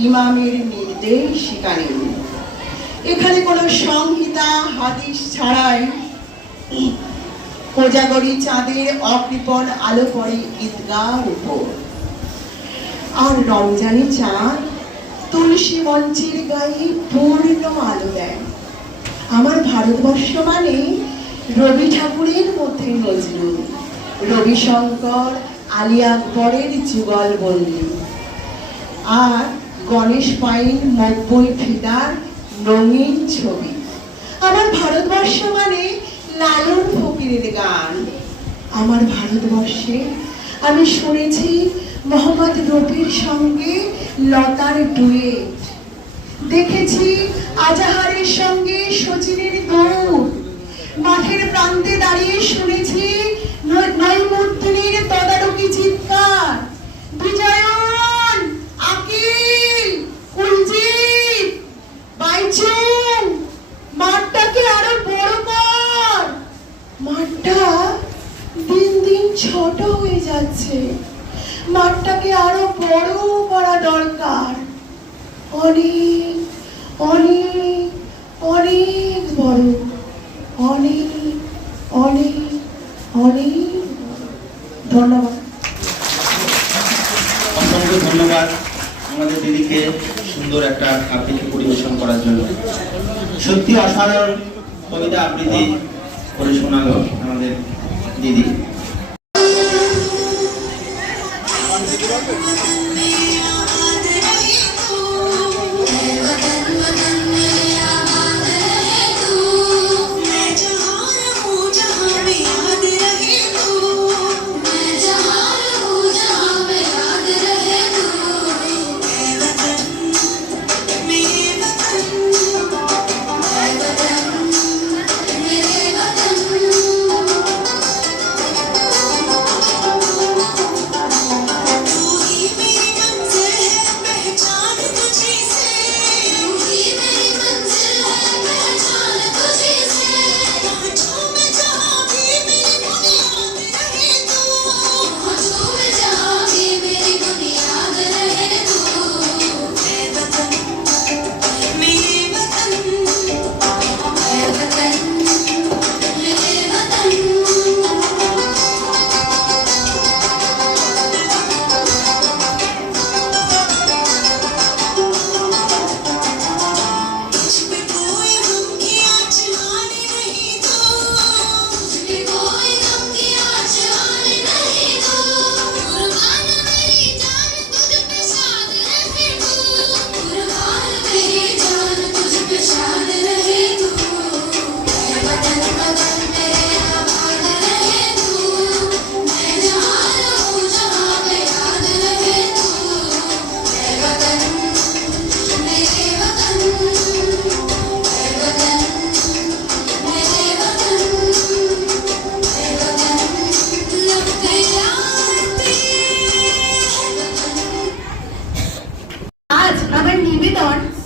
ইমামের নির্দেশিকা নেই। এখানে কোনো সংহিতা হাদিস ছাড়াই কোজাগরী চাঁদের অকৃপণ আলো পড়ে ঈদগাহর উপর, আর রমজানি চাঁদ তুলসী মঞ্চের গায়ে পূর্ণ আলো দেয়। আমার ভারতবর্ষ মানে রবি ঠাকুরের মধ্যে নজরুল, রবিশঙ্কর, আলী আকবরের যুগলবন্দি, আর গণেশ পাইন মকবুল ফিদার রঙিন ছবি। আমার ভারতবর্ষ মানে লালন ফকিরের গান। আমার ভারতবর্ষে আমি শুনেছি মোহাম্মদ রফির সঙ্গে লতার ডুয়েট, দেখেছি আজাহারের সঙ্গে সচিনের দৌড়, মাঠের প্রান্তে দাঁড়িয়ে শুনেছি নঈমুদ্দিনের তদারকি চিৎকার, বিজয়ন, আকিল, কুলজিৎ, বাইচুং, মাঠটাকে আরো বড় কর। মাঠটা দিন দিন ছোট হয়ে যাচ্ছে, মাঠটাকে আরো বড় করা দরকার, অনেক অনেক অনেক বড়, অনেক অনেক অনেক। ধন্যবাদ। অসংখ্য ধন্যবাদ আমাদের দিদিকে সুন্দর একটা আবৃত্তি পরিবেশন করার জন্য। সত্যি অসাধারণ কবিতা আবৃত্তি করে শোনালো আমাদের দিদি।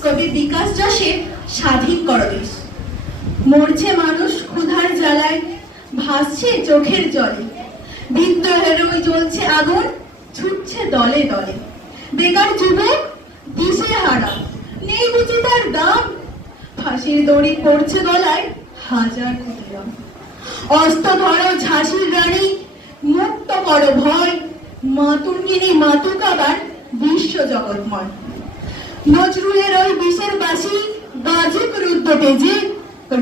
কবি বিকাশ যশের স্বাধীন করো দেশ। মরছে মানুষ ক্ষুধার জ্বালায়, ভাসছে চোখের জলে, বিদ্রোহের ওই জ্বলছে আগুন, ছুটছে দলে দলে। বেকার যুবক দিশেহারা, নেই বুঝি তার দাম, ফাঁসির দড়ি পড়ছে গলায় হাজার ক্ষতিরাম। অস্ত্র ধরো ঝাঁসির রানী, মুক্ত করো ভয়, মাতুঙ্গিনী মাতুক আবার বিশ্ব জগৎময়। নজরুলের ওই বিষের বাঁশি বাজুক রুদ্ধ তেজে,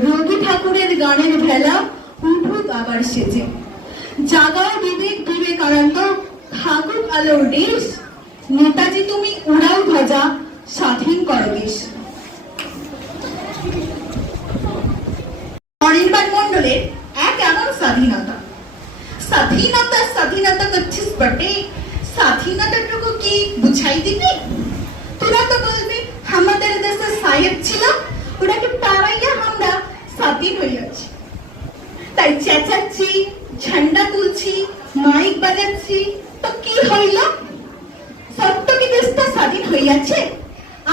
রবি ঠাকুরের গানের ভেলা উঠুক আবার সেজে। জাগাও বিবেক বিবেকানন্দ, থাকুক আলোর দেশ, নেতাজি তুমি উড়াও ধ্বজা, স্বাধীন করো দেশ। অনির্বাণ মণ্ডলের এক এমন স্বাধীনতা, স্বাধীনতা স্বাধীনতা করছিস বটে, স্বাধীনতাটুকু কি বুঝাই দিবি? তোরা তো বলবি আমাদের দেশে সাহেব ছিল, ওটাকে পাড়াইয়া আমরা স্বাধীন হইয়াছি, তাই চেঁচাচ্ছি, ঝান্ডা তুলছি, মাইক বাজাচ্ছি, তো কি হইল? সত্য কি দেশটা স্বাধীন হইয়াছে?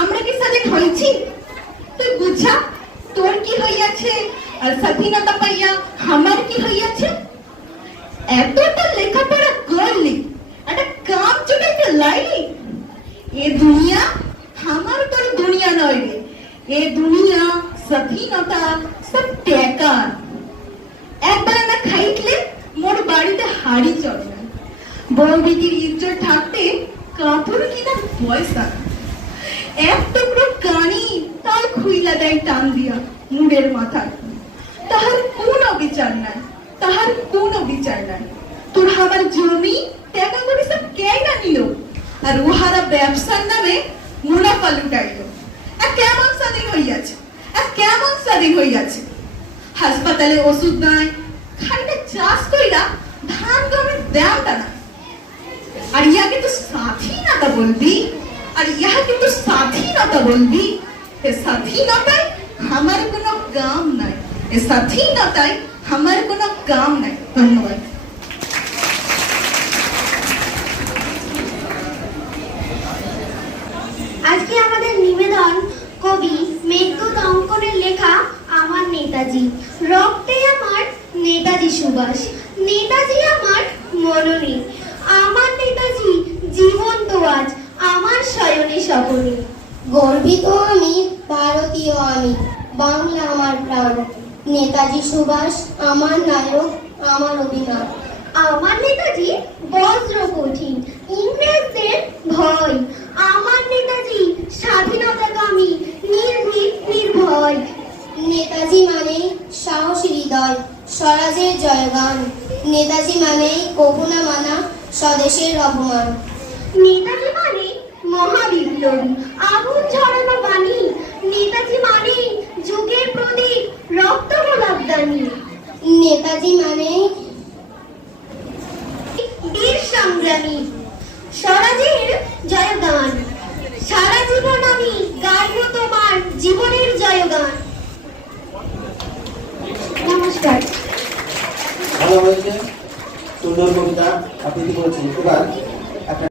আমরা কি স্বাধীন হয়েছি? তুই বুঝা তোর কি হইয়াছে, আর স্বাধীনতা পাইয়া আমার কি হইয়াছে? এতটা লেখাপড়া করলি, একটা কাম জোগাইতে লাইলি, এ দুনিয়া আমার তোর দুনিয়া নয় রে, এ দুনিয়া স্বাধীনতা সব টেকার। একবার না খাইতলে মোর বাড়িতে হাড়ি চলে না, বউ বিটির ইজ্জত থাকতে কাপড় কিনা পয়সা, এক টুকরো কানি তার খুইলা দেয় টান দিয়া মুড়ের মাথায়। তাহার কোনো বিচার নাই, তাহার কোনো বিচার নাই। তোর আমার জমি টাকা করে সব কেনা নিল, আর উহারা ব্যবসার নামে মুনাফা লুটাইল। আর কেমন স্বাধীন হইয়াছে, আর কেমন স্বাধীন হইয়াছে? হাসপাতালে ওষুধ নাই, খাইতে চাষ কইরা ধান গমের দামটা না। আর ইয়া কিন্তু স্বাধীনতা বলবি, আর ইহা কিন্তু স্বাধীনতা বলবি? এ স্বাধীনতায় আমার কোনো কাম নাই, এ স্বাধীনতায় আমার কোনো কাম নাই। ধন্যবাদ। আজকে আমাদের নিবেদন কবি মেঘদূত অঙ্কনের লেখা আমার নেতাজি। রক্তে আমার নেতাজি সুভাষ, নেতাজি আমার মননে, আমার নেতাজি জীবন্ত আজ আমার শয়নে স্বপনে। গর্বিত আমি, ভারতীয় আমি, বাংলা আমার প্রাণ, নেতাজি সুভাষ আমার নায়ক, আমার অভিমান। আমার নেতাজি বজ্র কঠিন, ইংরেজদের ভয়, আমার নেতাজি স্বাধীনতাকামী, নির্ভীক নির্ভয়। নেতাজি মানেই সাহসী হৃদয়, স্বরাজের জয়গান। নেতাজি মানেই কভু না মানা স্বদেশের অপমান। নেতাজি মানে মহাবিপ্লবী, আগুন ঝরানো বাণী। নেতাজি মানে যুগের প্রদীপ, রক্ত গোলাপদানি। নেতাজি মানেই বীর সংগ্রামী, স্বরাজের জয়গান। সারা জীবন আমি গাইব তোমার জীবনের জয়গান। নমস্কার। ভালো হয়েছে, সুন্দর কবিতা আবৃত্তি করেছেন। এবার একটা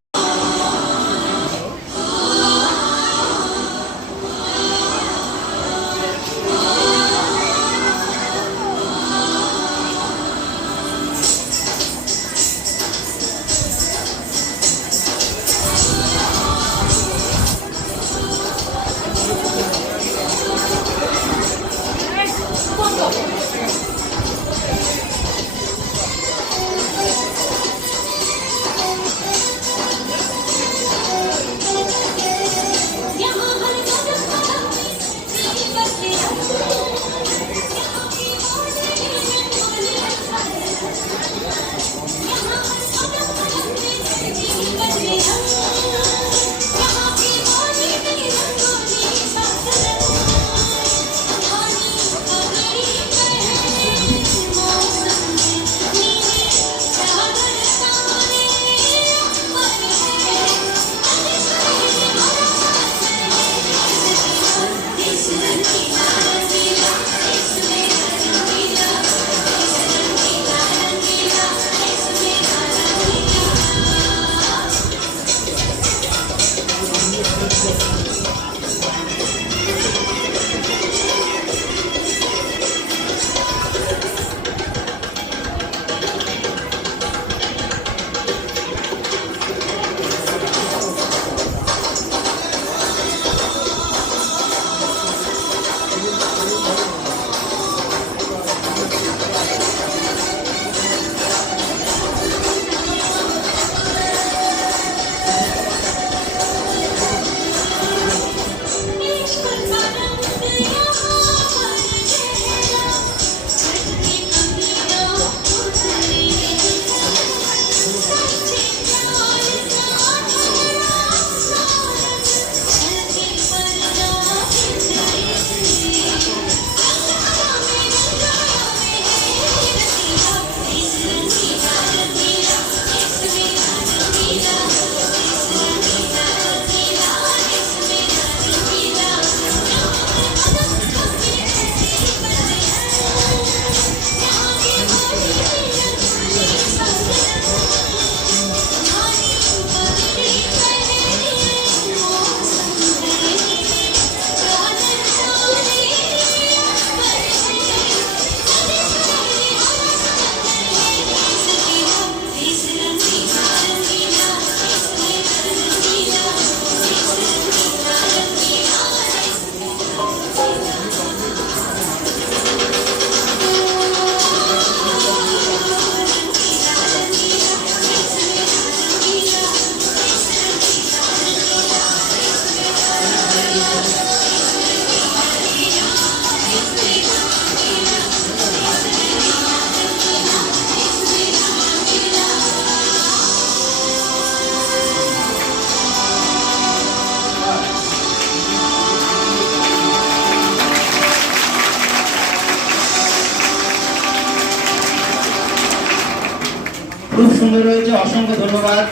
খুব সুন্দর হয়েছে, অসংখ্য ধন্যবাদ।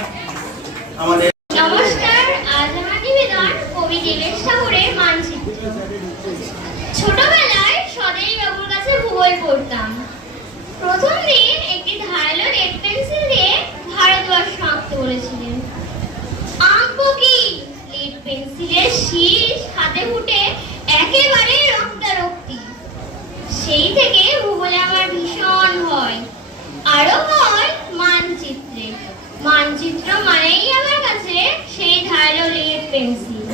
আমাদের নমস্কার। আজ আমার নিবেদন কবি দেবেশ ঠাকুরের মানচিত্র। ছোটবেলায় সদেই বাবুর কাছে ভূগোল পড়তাম। প্রথম দিন একটি ধারালো রেড পেন্সিল দিয়ে ভারতবর্ষ আঁকতে বলেছিলেন। আঁকবো কি? লেড পেন্সিলের শীষ হাতে ফুটে একেবারে রক্তারক্তি। সেই থেকে ভূগোলে আমার ভীষণ ভয়। আরো ভয় মানচিত্রে। মানচিত্র মানেই আমার কাছে সেই ধারালো লেড পেন্সিল।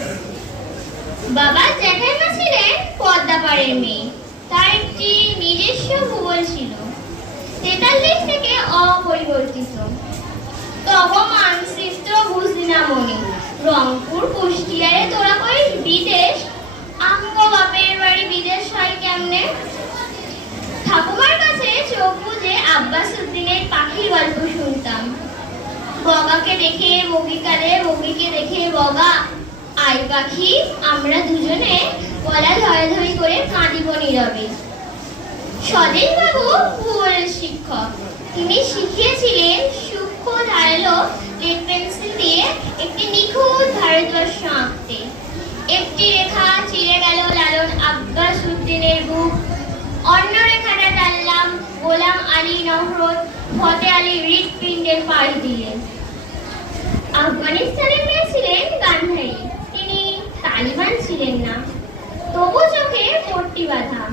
বাবা জ্যাঠাইমা ছিলেন পদ্মাপাড়ের মেয়ে। তার একটি নিজস্ব ভূগোল ছিল, 43 থেকে অপরিবর্তিত। তবে মানচিত্র বুঝলি না মনে, রংপুর কুষ্টিয়ারে তোরা করিস বিদেশ। আমগো বাপের বাড়ি বিদেশ হয় কেমনে? আব্বাস উদ্দিনের পাখির গল্প শুনতাম। বগাকে দেখে বগি কাঁদে, বগিকে দেখে বগা। আই পাখি, আমরা দুজনে গলা ধরাধরি করে কাঁদিব নীরবে। স্বদেশ বাবু ভূগোলের শিক্ষক। তিনি শিখিয়েছিলেন সূক্ষ্ম ধারালো লেড পেন্সিল দিয়ে একটি নিখুঁত ভারতবর্ষ আঁকতে। একটি রেখা চিরে গেল লালন আব্বাস উদ্দিনের বুক, অন্য রেখাটা টানলাম গোলাম আলী নহরত ফতে আলী হৃৎপিণ্ডের পাড়ি দিলেন। আফগানিস্তানের মেয়ে ছিলেন গান্ধারী, তিনি তালিবান ছিলেন না, তবু চোখে পট্টি বাঁধা।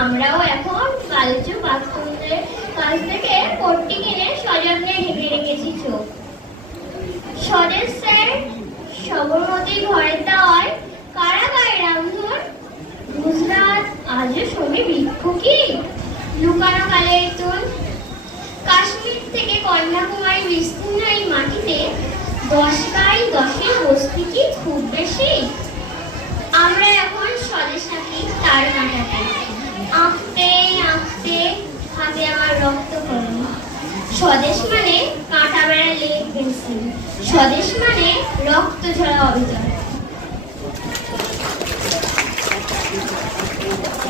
আমরাও এখন কালচু বাথরুমের কাছ থেকে পট্টি কিনে সযত্নে ঢেকে রেখেছি চোখ। স্বদেশ স্যার, সবরমতী ঘরের দেওয়ায় কারাগারে রামধন, গুজরাট আজও শোনে বৃক্ষ কি লুকানো কালের তুল। কাশ্মীর থেকে কন্যাকুমারী বিস্তীর্ণ এই মাটিতে 10x10 বস্তি কি খুব বেশি? আমরা এখন স্বদেশ আঁকি তার কাঁটাতে, আঁকতে আঁকতে হাতে আমার রক্ত কলম। স্বদেশ মানে কাঁটা বেড়া লেড পেন্সিল, স্বদেশ মানে রক্ত ঝরা অভিযান।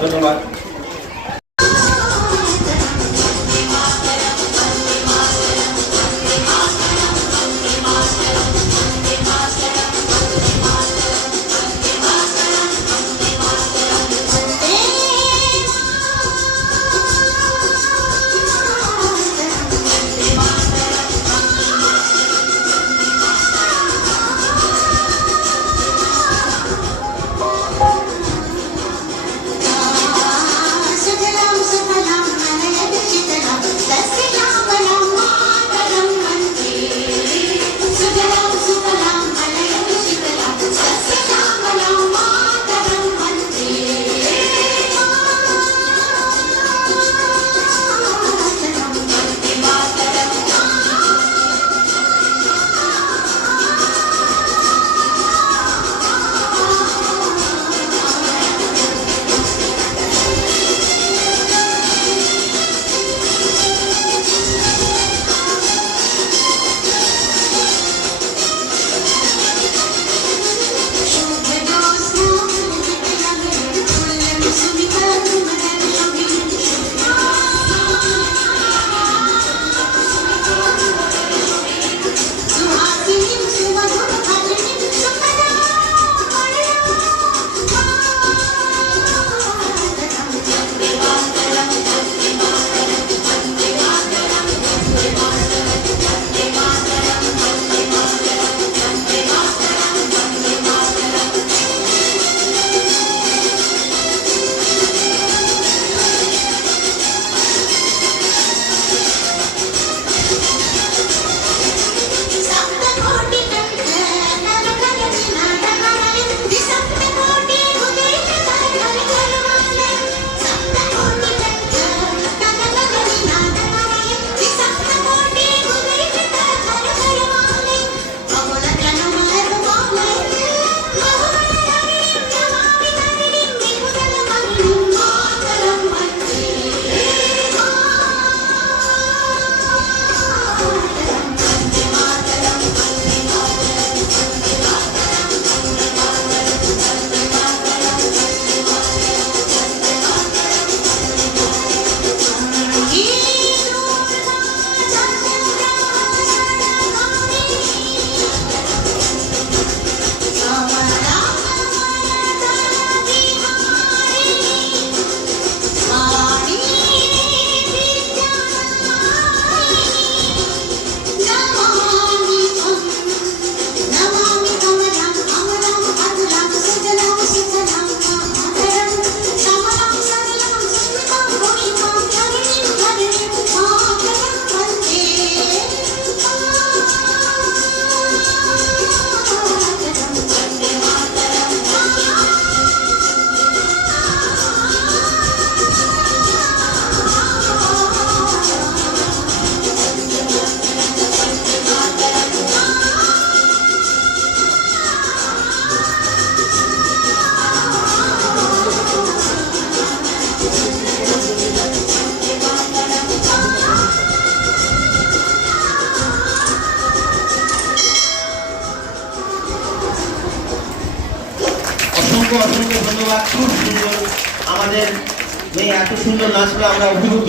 ধন্যবাদ। ধন্যবাদ, খুব সুন্দর। আমাদের মেয়ে এত সুন্দর নাচবে আমরা অভিভূত।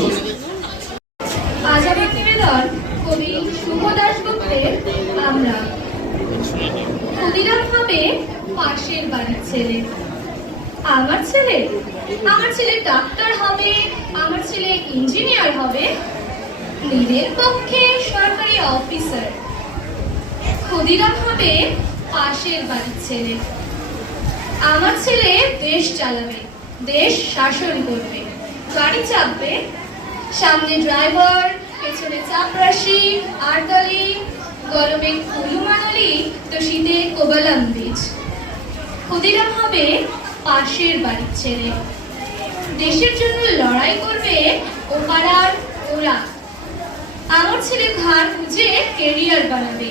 আজ আমার নিবেদন কবি শুভ দাশগুপ্তের আমরা। ক্ষুদিরাম হবে পাশের বাড়ির ছেলে। আমার ছেলে ডাক্তার হবে, আমার ছেলে ইঞ্জিনিয়ার হবে, নিজের পক্ষে সরকারি অফিসার। ক্ষুদিরাম হবে পাশের বাড়ির ছেলে। আমার ছেলে দেশ চালাবে, দেশ শাসন করবে, গাড়ি চাপবে, সামনে ড্রাইভার, পেছনে চাপরাশি, আরতালি, গরমে কুলু মানালি তো শীতে কোবালাম বীজ। ক্ষুদিরাম হবে পাশের বাড়ির ছেলে। দেশের জন্য লড়াই করবে ও পাড়ার ওরা। আমার ছেলে ঘাড় বুঝে কেরিয়ার বানাবে,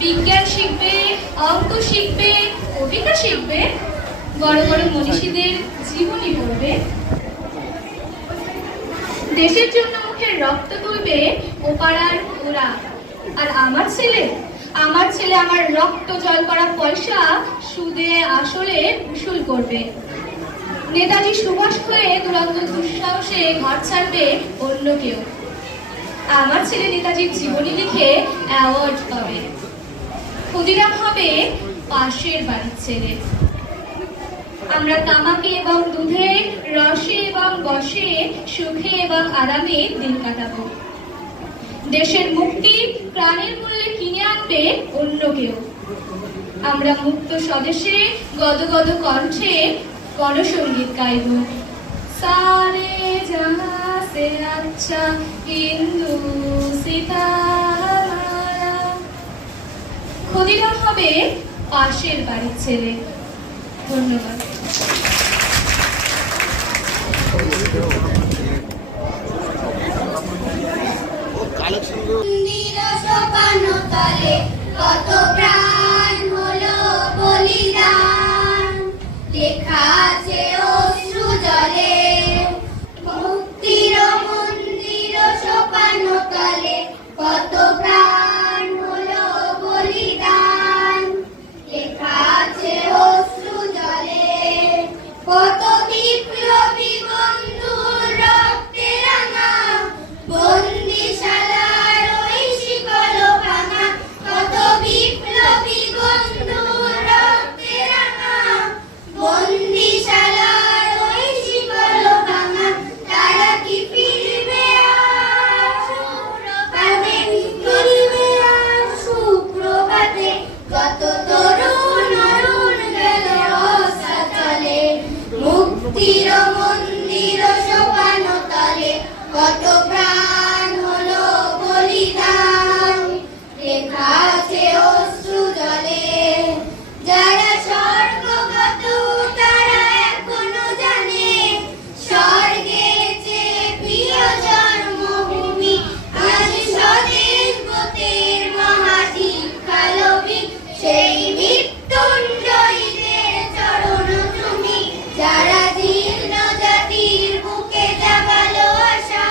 বিজ্ঞান শিখবে, অঙ্ক শিখবে, কবিতা শিখবে, বড় বড় মনীষীদের জীবনী পড়বে। দেশের জন্য মুখের রক্ত তুলবে ও পাড়ার ওরা। আর আমার ছেলে আমার রক্ত জল করা পয়সা সুদে আসলে উসুল করবে। নেতাজি সুভাষ হয়ে দুরন্ত দুঃসাহসে ঘর ছাড়বে অন্য কেউ। আমার ছেলে নেতাজির জীবনী লিখে অ্যাওয়ার্ড পাবে। ক্ষুদিরাম হবে পাশের বাড়ির ছেলে। আমরা তামাকে এবং দুধে, রসে এবং বসে, সুখে এবং আরামে দিন কাটাবো। দেশের মুক্তি প্রাণের মূল্যে কিনে আনবে অন্য কেউ। আমরা মুক্ত স্বদেশে গদগদ কণ্ঠে গণসঙ্গীত গাইব। সারে জাহাঁ সে আচ্ছা হিন্দুস্তান হামারা। ক্ষুদিরাম হবে পাশের বাড়ির ছেলে। ধন্যবাদ। মন্দির সোপানো তলে কত প্রাণ হলো বলিদান, লেখা আছে অশ্রু জলে। মুক্তির মন্দির সোপানো তলে কত প্রাণ হলো বলিদান, লেখা আছে অশ্রু জলে। কত বিপ্লবী বন্ধুর রক্তে রাঙা বন্দিশালার ওই শিকল ভাঙা। কত বিপ্লবী বন্ধুর রক্তে রাঙা বন্দিশালার ওই শিকল ভাঙা। তারা কি ফিরবে আর সুপ্রভাতে, ফিরবে আর সুপ্রভাতে। কত তরুণ অরুণ গেল অসাচলে, মুক্তির মন্দির সোপানো তলে কত প্রাণ হলো বলিদান, লেখা আছে অশ্রু জলে। যারা স্বর্গগত তারা এখনো জানে স্বর্গের চেয়ে প্রিয় জন্মভূমি। আজ স্বদেশ ব্রতের মহাশিক্ষালোভী সেই মৃত্যুঞ্জয়ীদের চরণ তুমি। যারা জীর্ণ জাতির বুকে জাগালো আশা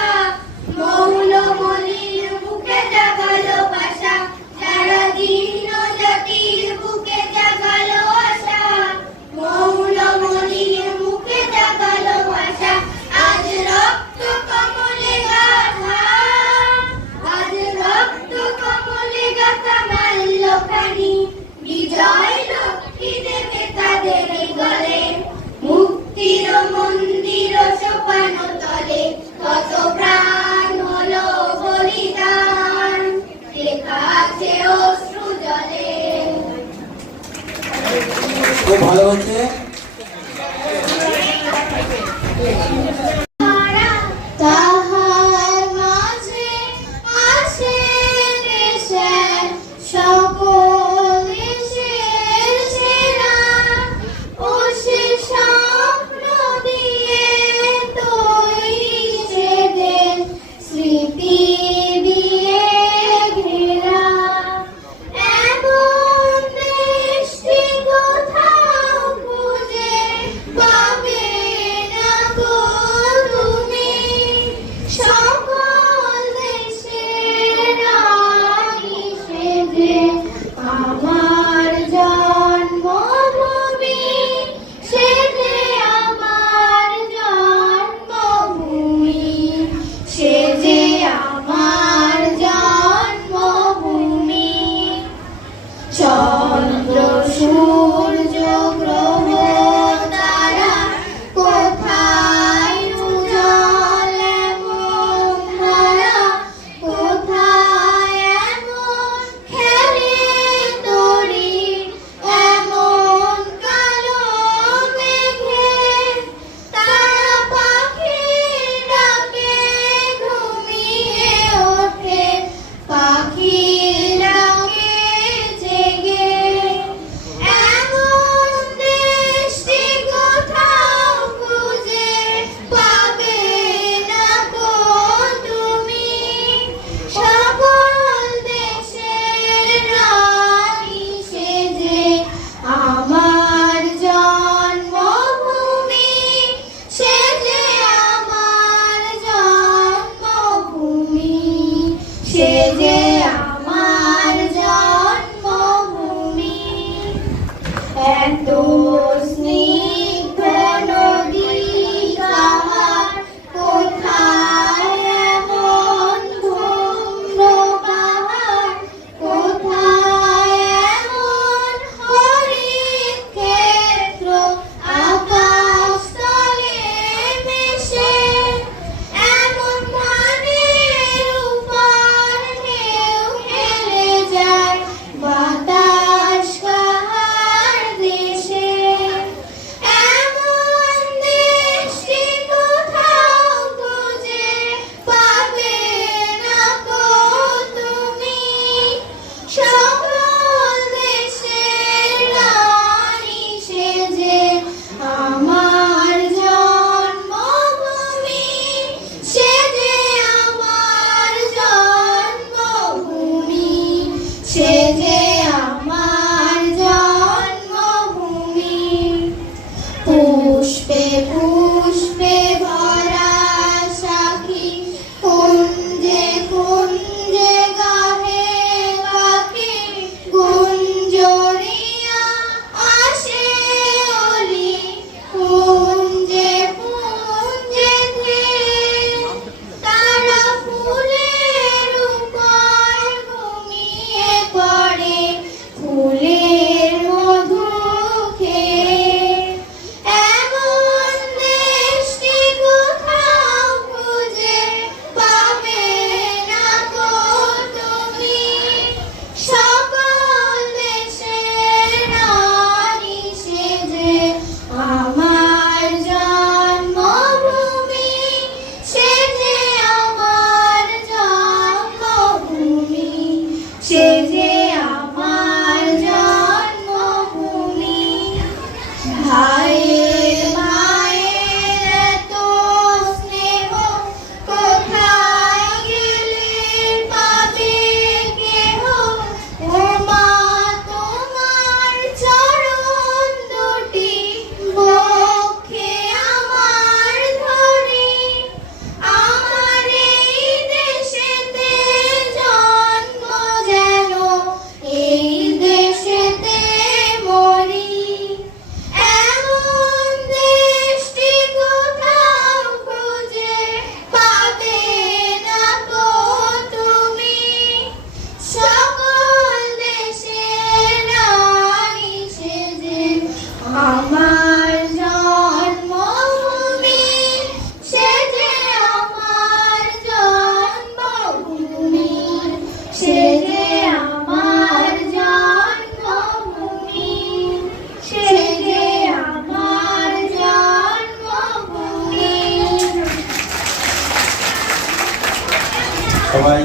সবাই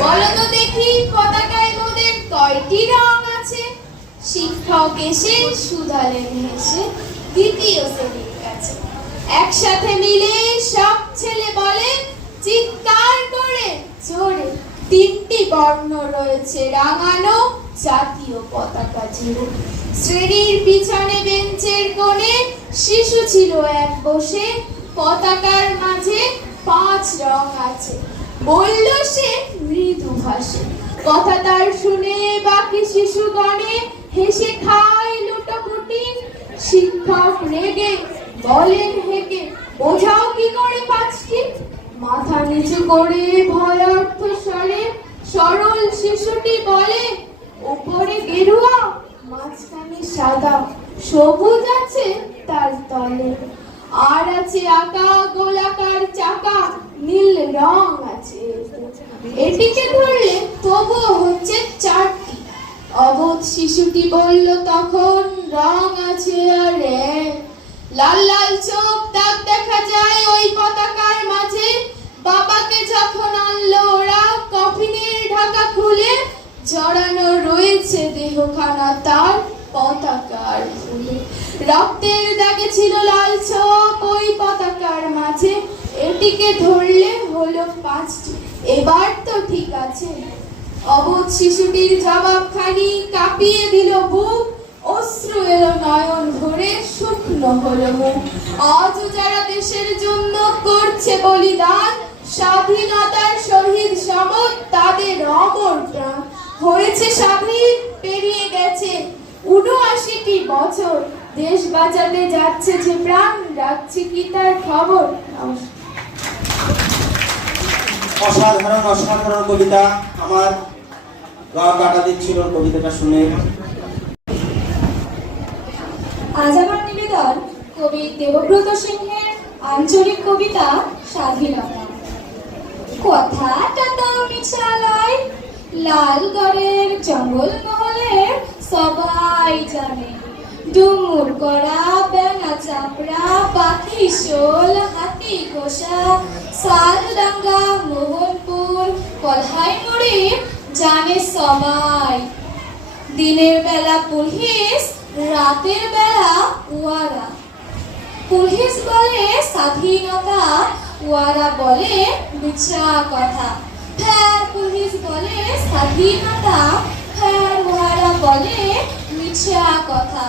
বলো তো দেখি পতাকায় মোদের কয়টি রং আছে? শিক্ষক এসে শুধালেন হেসে দ্বিতীয় শ্রেণীর কাছে। একসাথে মিলে সব ছেলে বলে চিৎকার করে জোরে, তিনটি বর্ণ রয়েছে রাঙানো জাতীয় পতাকা জুড়ে। শ্রেণীর পিছনে বেঞ্চের কোণে শিশু ছিল এক বসে, পতাকার মাঝে 5 রং আছে বলল সে মৃদু ভাষে। কথা তার শুনে বাকি শিশুগণে হেসে খায় লুটোপুটি। শিক্ষক রেগে বলেন হেগে বোঝাও কি করে 5টি? মাথা নিচু করে ভয়ার্থ স্বরে সরল শিশুটি বলে উপরে গেরুয়া মাঝখানে সাদা, সবুজ আছে তার তলে, আর আছে আঁকা গোলাকার চাকা, নীল রং আছে। এটিকে ধরলে তবুও হচ্ছে 4টি। অবোধ শিশুটি বলল তখন রং আছে আর লাল লাল চোখ দাগ দেখা যায় ওই পতাকার মাঝে। বাবাকে যখন আনলো ওরা কফিনের ঢাকা খুলে, জড়ানো রয়েছে দেহখানা তার পতাকার ফুলে। রক্তের দাগে ছিল লাল চোখ ওই পতাকার পাঁচটিকে ধরলে হলো পাঁচটি, এবার তো ঠিক আছে। অবোধ শিশুটির জবাবখানি কাঁপিয়ে দিল বুক, অশ্রু এলো নয়ন ভরে, শুকনো হলো মুখ। আজও যারা দেশের জন্য করছে বলিদান, স্বাধীনতার শহীদ শপথ তাদের অমর প্রাণ। হয়েছে স্বাধীন, পেরিয়ে গেছে ৭৯টি বছর, দেশ বাঁচাতে যাচ্ছে যে প্রাণ, রাখছি কি তার খবর। অসাধারণ অসাধারণ কবিতা। আমার গা কাটা দিচ্ছিল কবিতাটা শুনে। আজ আমার নিবেদন কবি দেবব্রত সিংহের আঞ্চলিক কবিতা স্বাধীনতা। কথাটা তো মিছালয়, লালগড়ের জঙ্গল মহলে সবাই জানে। ডুমুর করা, বেনা চাপড়া, পাখি শোল, হাতি ঘোষা, শালডাঙ্গা, মোহনপুর, কলহাই মোড়ে জানে সবাই। দিনের বেলা পুলিশ, রাতের বেলা উয়ারা। পুলিশ বলে স্বাধীনতা, উয়ারা বলে মিছা কথা। হ্যাঁ পুলিশ বলে স্বাধীনতা, হ্যাঁ উহারা বলে মিছা কথা।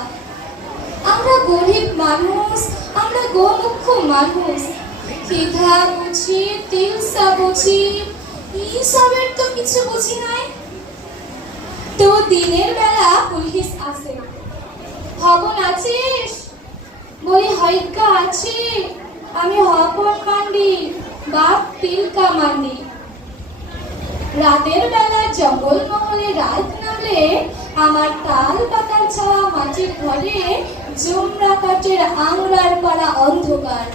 আমরা গরিব মানুষ, আমরা গোমুখ মানুষ, খিদা বুঝি, তিলসা বুঝি, এইসবের তো কিছু বুঝি নাই। তো দিনের বেলা পুলিশ আসে, হবন আছিস? বলি হয়কা আছি, আমি হপন মান্ডি, বাপ তিলকা মান্ডি। রাতের বেলা জঙ্গল মহলে রাত নামলে আমার তাল পাতার ছাওয়া মাটির ঘরে জমরা কাঠের আংরার পাড়া অন্ধকার।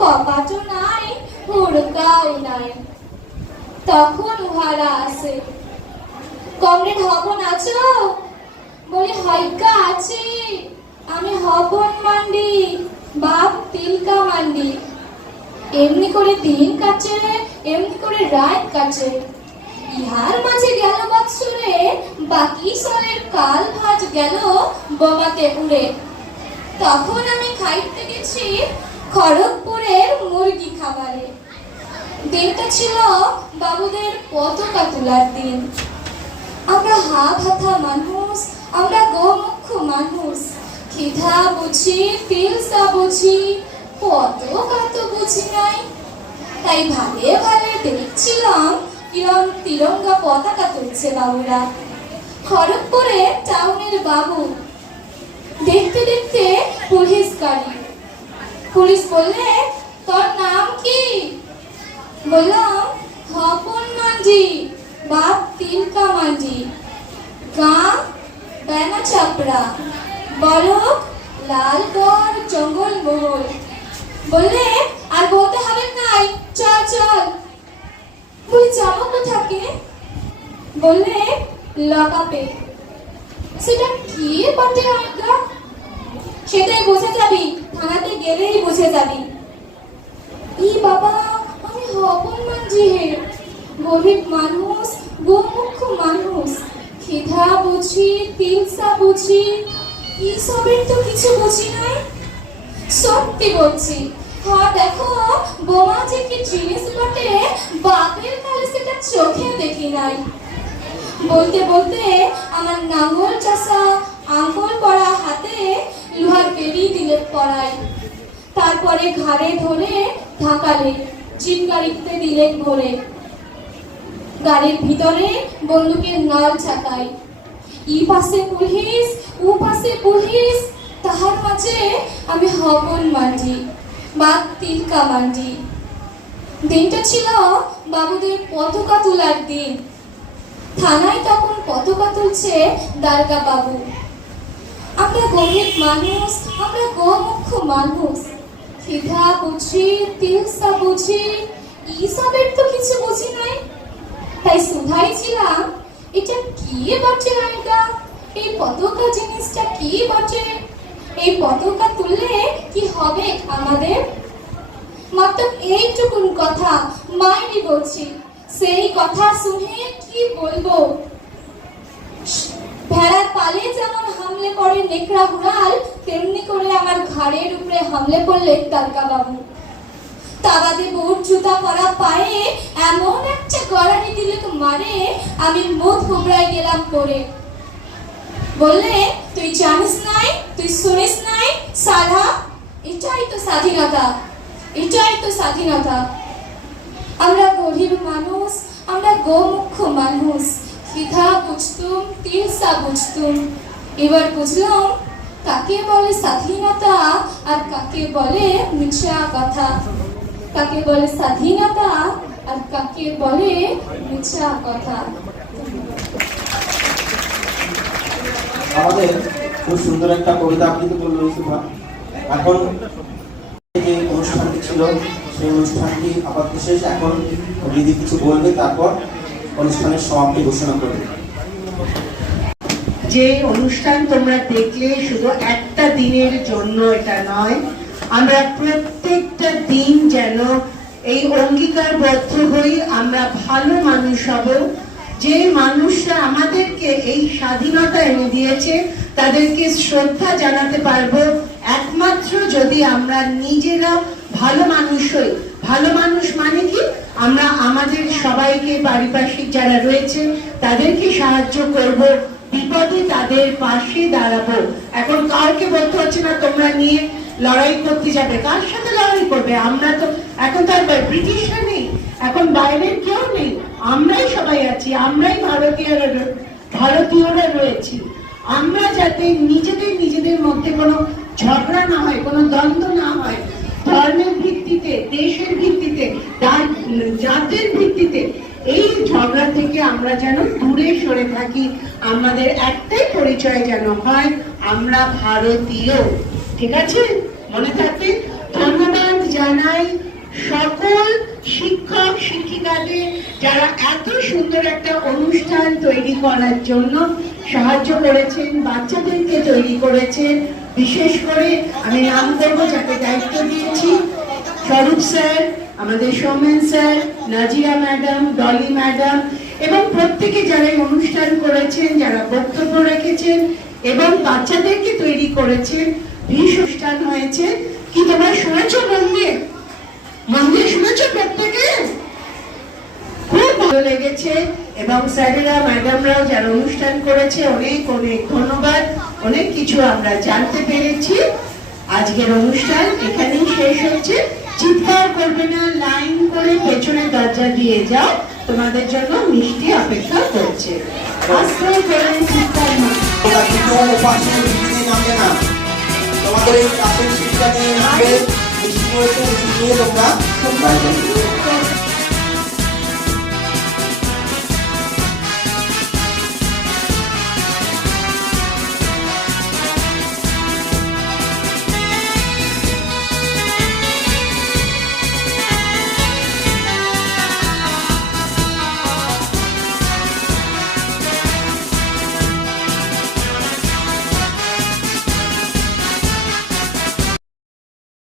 কপাটও নাই, হুড়কাও নাই। তখন উহারা আসে, কমরেড হবন আছো? বলি হয়কা আছি, আমি হবন মান্ডি, বাপ তিলকা মান্ডি। এমনি করে দিন কাটে, এমনি করে রাত কাটে। ইহার মাঝে গেল বৎসরে, বাকি সালের কাল ভাজ গেল বোমাতে উড়ে। তখন আমি খাইতে গেছি খড়গপুরের মুরগি খাবারে। দিনটা ছিল বাবুদের পতাকা তোলার দিন। আমরা হা ভাতা মানুষ, আমরা গোমুখ মানুষ, খিদা বুঝি, তিলসা বুঝি, পতাকা তো বুঝি নাই। তাই ভালে ভালে দেখছিলাম কিরম তিরঙ্গা পতাকা তুলছে বাবুরা। খড়গপুরে টাউনের বাবু। দেখতে দেখতে পুলিশ গাড়ি। পুলিশ বললে তোর নাম কি? বললাম হপন মান্ডি, বাপ তিলকা মান্ডি। গাঁ বেনা চাপড়া, বলক লালগড় জঙ্গল মহল। বললে আর বলতে হবে নাই, চল চল। বলি যাবো কোথাকে? বললে লকআপে। সেটা কি বটে আজ্ঞা? সেটাই বুঝে যাবি, থানাতে গেলেই বুঝে যাবি। ই বাবা, আমি হপন মান্ডি হে, গরিব মানুষ, গোমুখ মানুষ, খিদা বুঝি, তিলসা বুঝি, এইসবের তো কিছু বুঝি নাই। সত্যি বলছি। হ্যাঁ দেখো, বোমা যে কি জিনিস বটে, বাপের কালে সেটা চোখে দেখি নাই। বলতে বলতে আমার নাঙ্গল চাষা আঙ্গুল পড়া হাতে লোহার বেড়ি দিলে পড়াই। তারপরে ঘাড়ে ধরে ঢাকালে, জিপ গাড়িতে দিলে ভরে। গাড়ির ভিতরে বন্দুকের নল ছাকাই। ই পাশে পুলিশ, ও পাশে পুলিশ, তাহার মাঝে আমি হপন মান্ডি, বাপ তিলকা মান্ডি। দিনটা ছিল বাবুদের পতাকা তোলার দিন। থানায় তখন পতাকা তুলছে দারগা বাবু। আমরা গরিব মানুষ, আমরা গোমুখ মানুষ, খিদা বুঝি, তিলসা বুঝি, এইসবের তো কিছু বুঝি নাই। তাই শুধাইছিলাম, এটা কি বটে আজ্ঞা? এই পতাকা জিনিসটা কি বটে? এই পতাকা তুললে কি হবে আমাদের? মাত্র এইটুকুন কথা মাইনি বলছি। সেই কথা শুনে কি বলবো? ভেড়ার পালে যেমন হামলে পড়ে নেকড়া হুড়াল, তেমনি করে আমার ঘাড়ের উপরে হামলে পড়লেন দারগা বাবু। তা বাদে বুট জুতা পরা পায়ে এমন একটা গড়ানি দিলে তো মারে, আমি মুখ হুবড়াই গেলাম করে। বললে তুই জানিস নাই, তুই শুনিস নাই সালা, এটাই তো স্বাধীনতা, এটাই তো স্বাধীনতা। আমরা গরিব মানুষ, আমরা গোমুখ মানুষ, খিদা বুঝতুম, তিলসা বুঝতুম। এবার বুঝলাম কাকে বলে স্বাধীনতা আর কাকে বলে মিছা কথা, কাকে বলে স্বাধীনতা আর কাকে বলে মিছা কথা। আমাদের খুব সুন্দর একটা কবিতা আবৃত্তি করলো ইসুফা। এখন যে অনুষ্ঠানটি ছিল সেই অনুষ্ঠানটি আপাতত শেষ। এখন দিদি কিছু বলবে, তারপর অনুষ্ঠানের সমাপ্তি ঘোষণা করবে। যে অনুষ্ঠান তোমরা দেখলে শুধু একটা দিনের জন্য এটা নয়, আমরা প্রত্যেকটা দিন যেন এই অঙ্গীকারবদ্ধ হই আমরা ভালো মানুষ হব। যে মানুষরা আমাদেরকে এই স্বাধীনতা এনে দিয়েছে তাদেরকে শ্রদ্ধা জানাতে পারবো একমাত্র যদি আমরা নিজেরা ভালো মানুষ হই। ভালো মানুষ মানে কি? আমরা আমাদের সবাইকে, পারিপার্শ্বিক যারা রয়েছে তাদেরকে সাহায্য করব, বিপদে তাদের পাশে দাঁড়াবো। এখন কাউকে বলতে হচ্ছে না তোমরা নিয়ে লড়াই করতে যাবে, কার সাথে লড়াই করবে? আমরা তো এখন তো আর ব্রিটিশরা নেই, এখন বাইরের কেউ নেই, আমরাই সবাই আছি, আমরাই ভারতীয়রা রয়েছি। আমরা যাতে নিজেদের মধ্যে কোনো ঝগড়া না হয়, কোনো দ্বন্দ্ব না হয়, ধর্মের ভিত্তিতে, দেশের ভিত্তিতে, জাতের ভিত্তিতে, এই ঝগড়া থেকে আমরা যেন দূরে সরে থাকি। আমাদের একটাই পরিচয় যেন হয় আমরা ভারতীয়। ঠিক আছে, মনে থাকবে। ধন্যবাদ জানাই সকল শিক্ষক শিক্ষিকাদের যারা এত সুন্দর একটা অনুষ্ঠান তৈরি করার জন্য সাহায্য করেছেন, বাচ্চাদেরকে তৈরি করেছেন। বিশেষ করে আমি নাম করবো, যাকে দায়িত্ব দিয়েছি, স্বরূপ স্যার, আমাদের Soumen sir, Nazia madam, Dolly madam এবং প্রত্যেকে যারা অনুষ্ঠান করেছেন, যারা বক্তব্য রেখেছেন এবং বাচ্চাদেরকে তৈরি করেছেন। ভীষণ অনুষ্ঠান হয়েছে। কি তোমরা শুনেছো? মন্দির শুনেছো প্রত্যেকে? খুব ভালো লেগেছে এবং স্যারেরা ম্যাডামরাও যারা অনুষ্ঠান করেছে অনেক অনেক ধন্যবাদ। অনেক কিছু আমরা জানতে পেরেছি। আজকের অনুষ্ঠান এখানেই শেষ হচ্ছে। চিৎকার করবে না, লাইন করে পেছনে দরজা দিয়ে যাও, তোমাদের জন্য মিষ্টি অপেক্ষা করছে। আস্তে করে চিৎকার নামবে না, তোমাদের এই কাপড় শিক্ষা নিয়ে নামবে, মিষ্টি হয়েছে, মিষ্টি নিয়ে তোমরা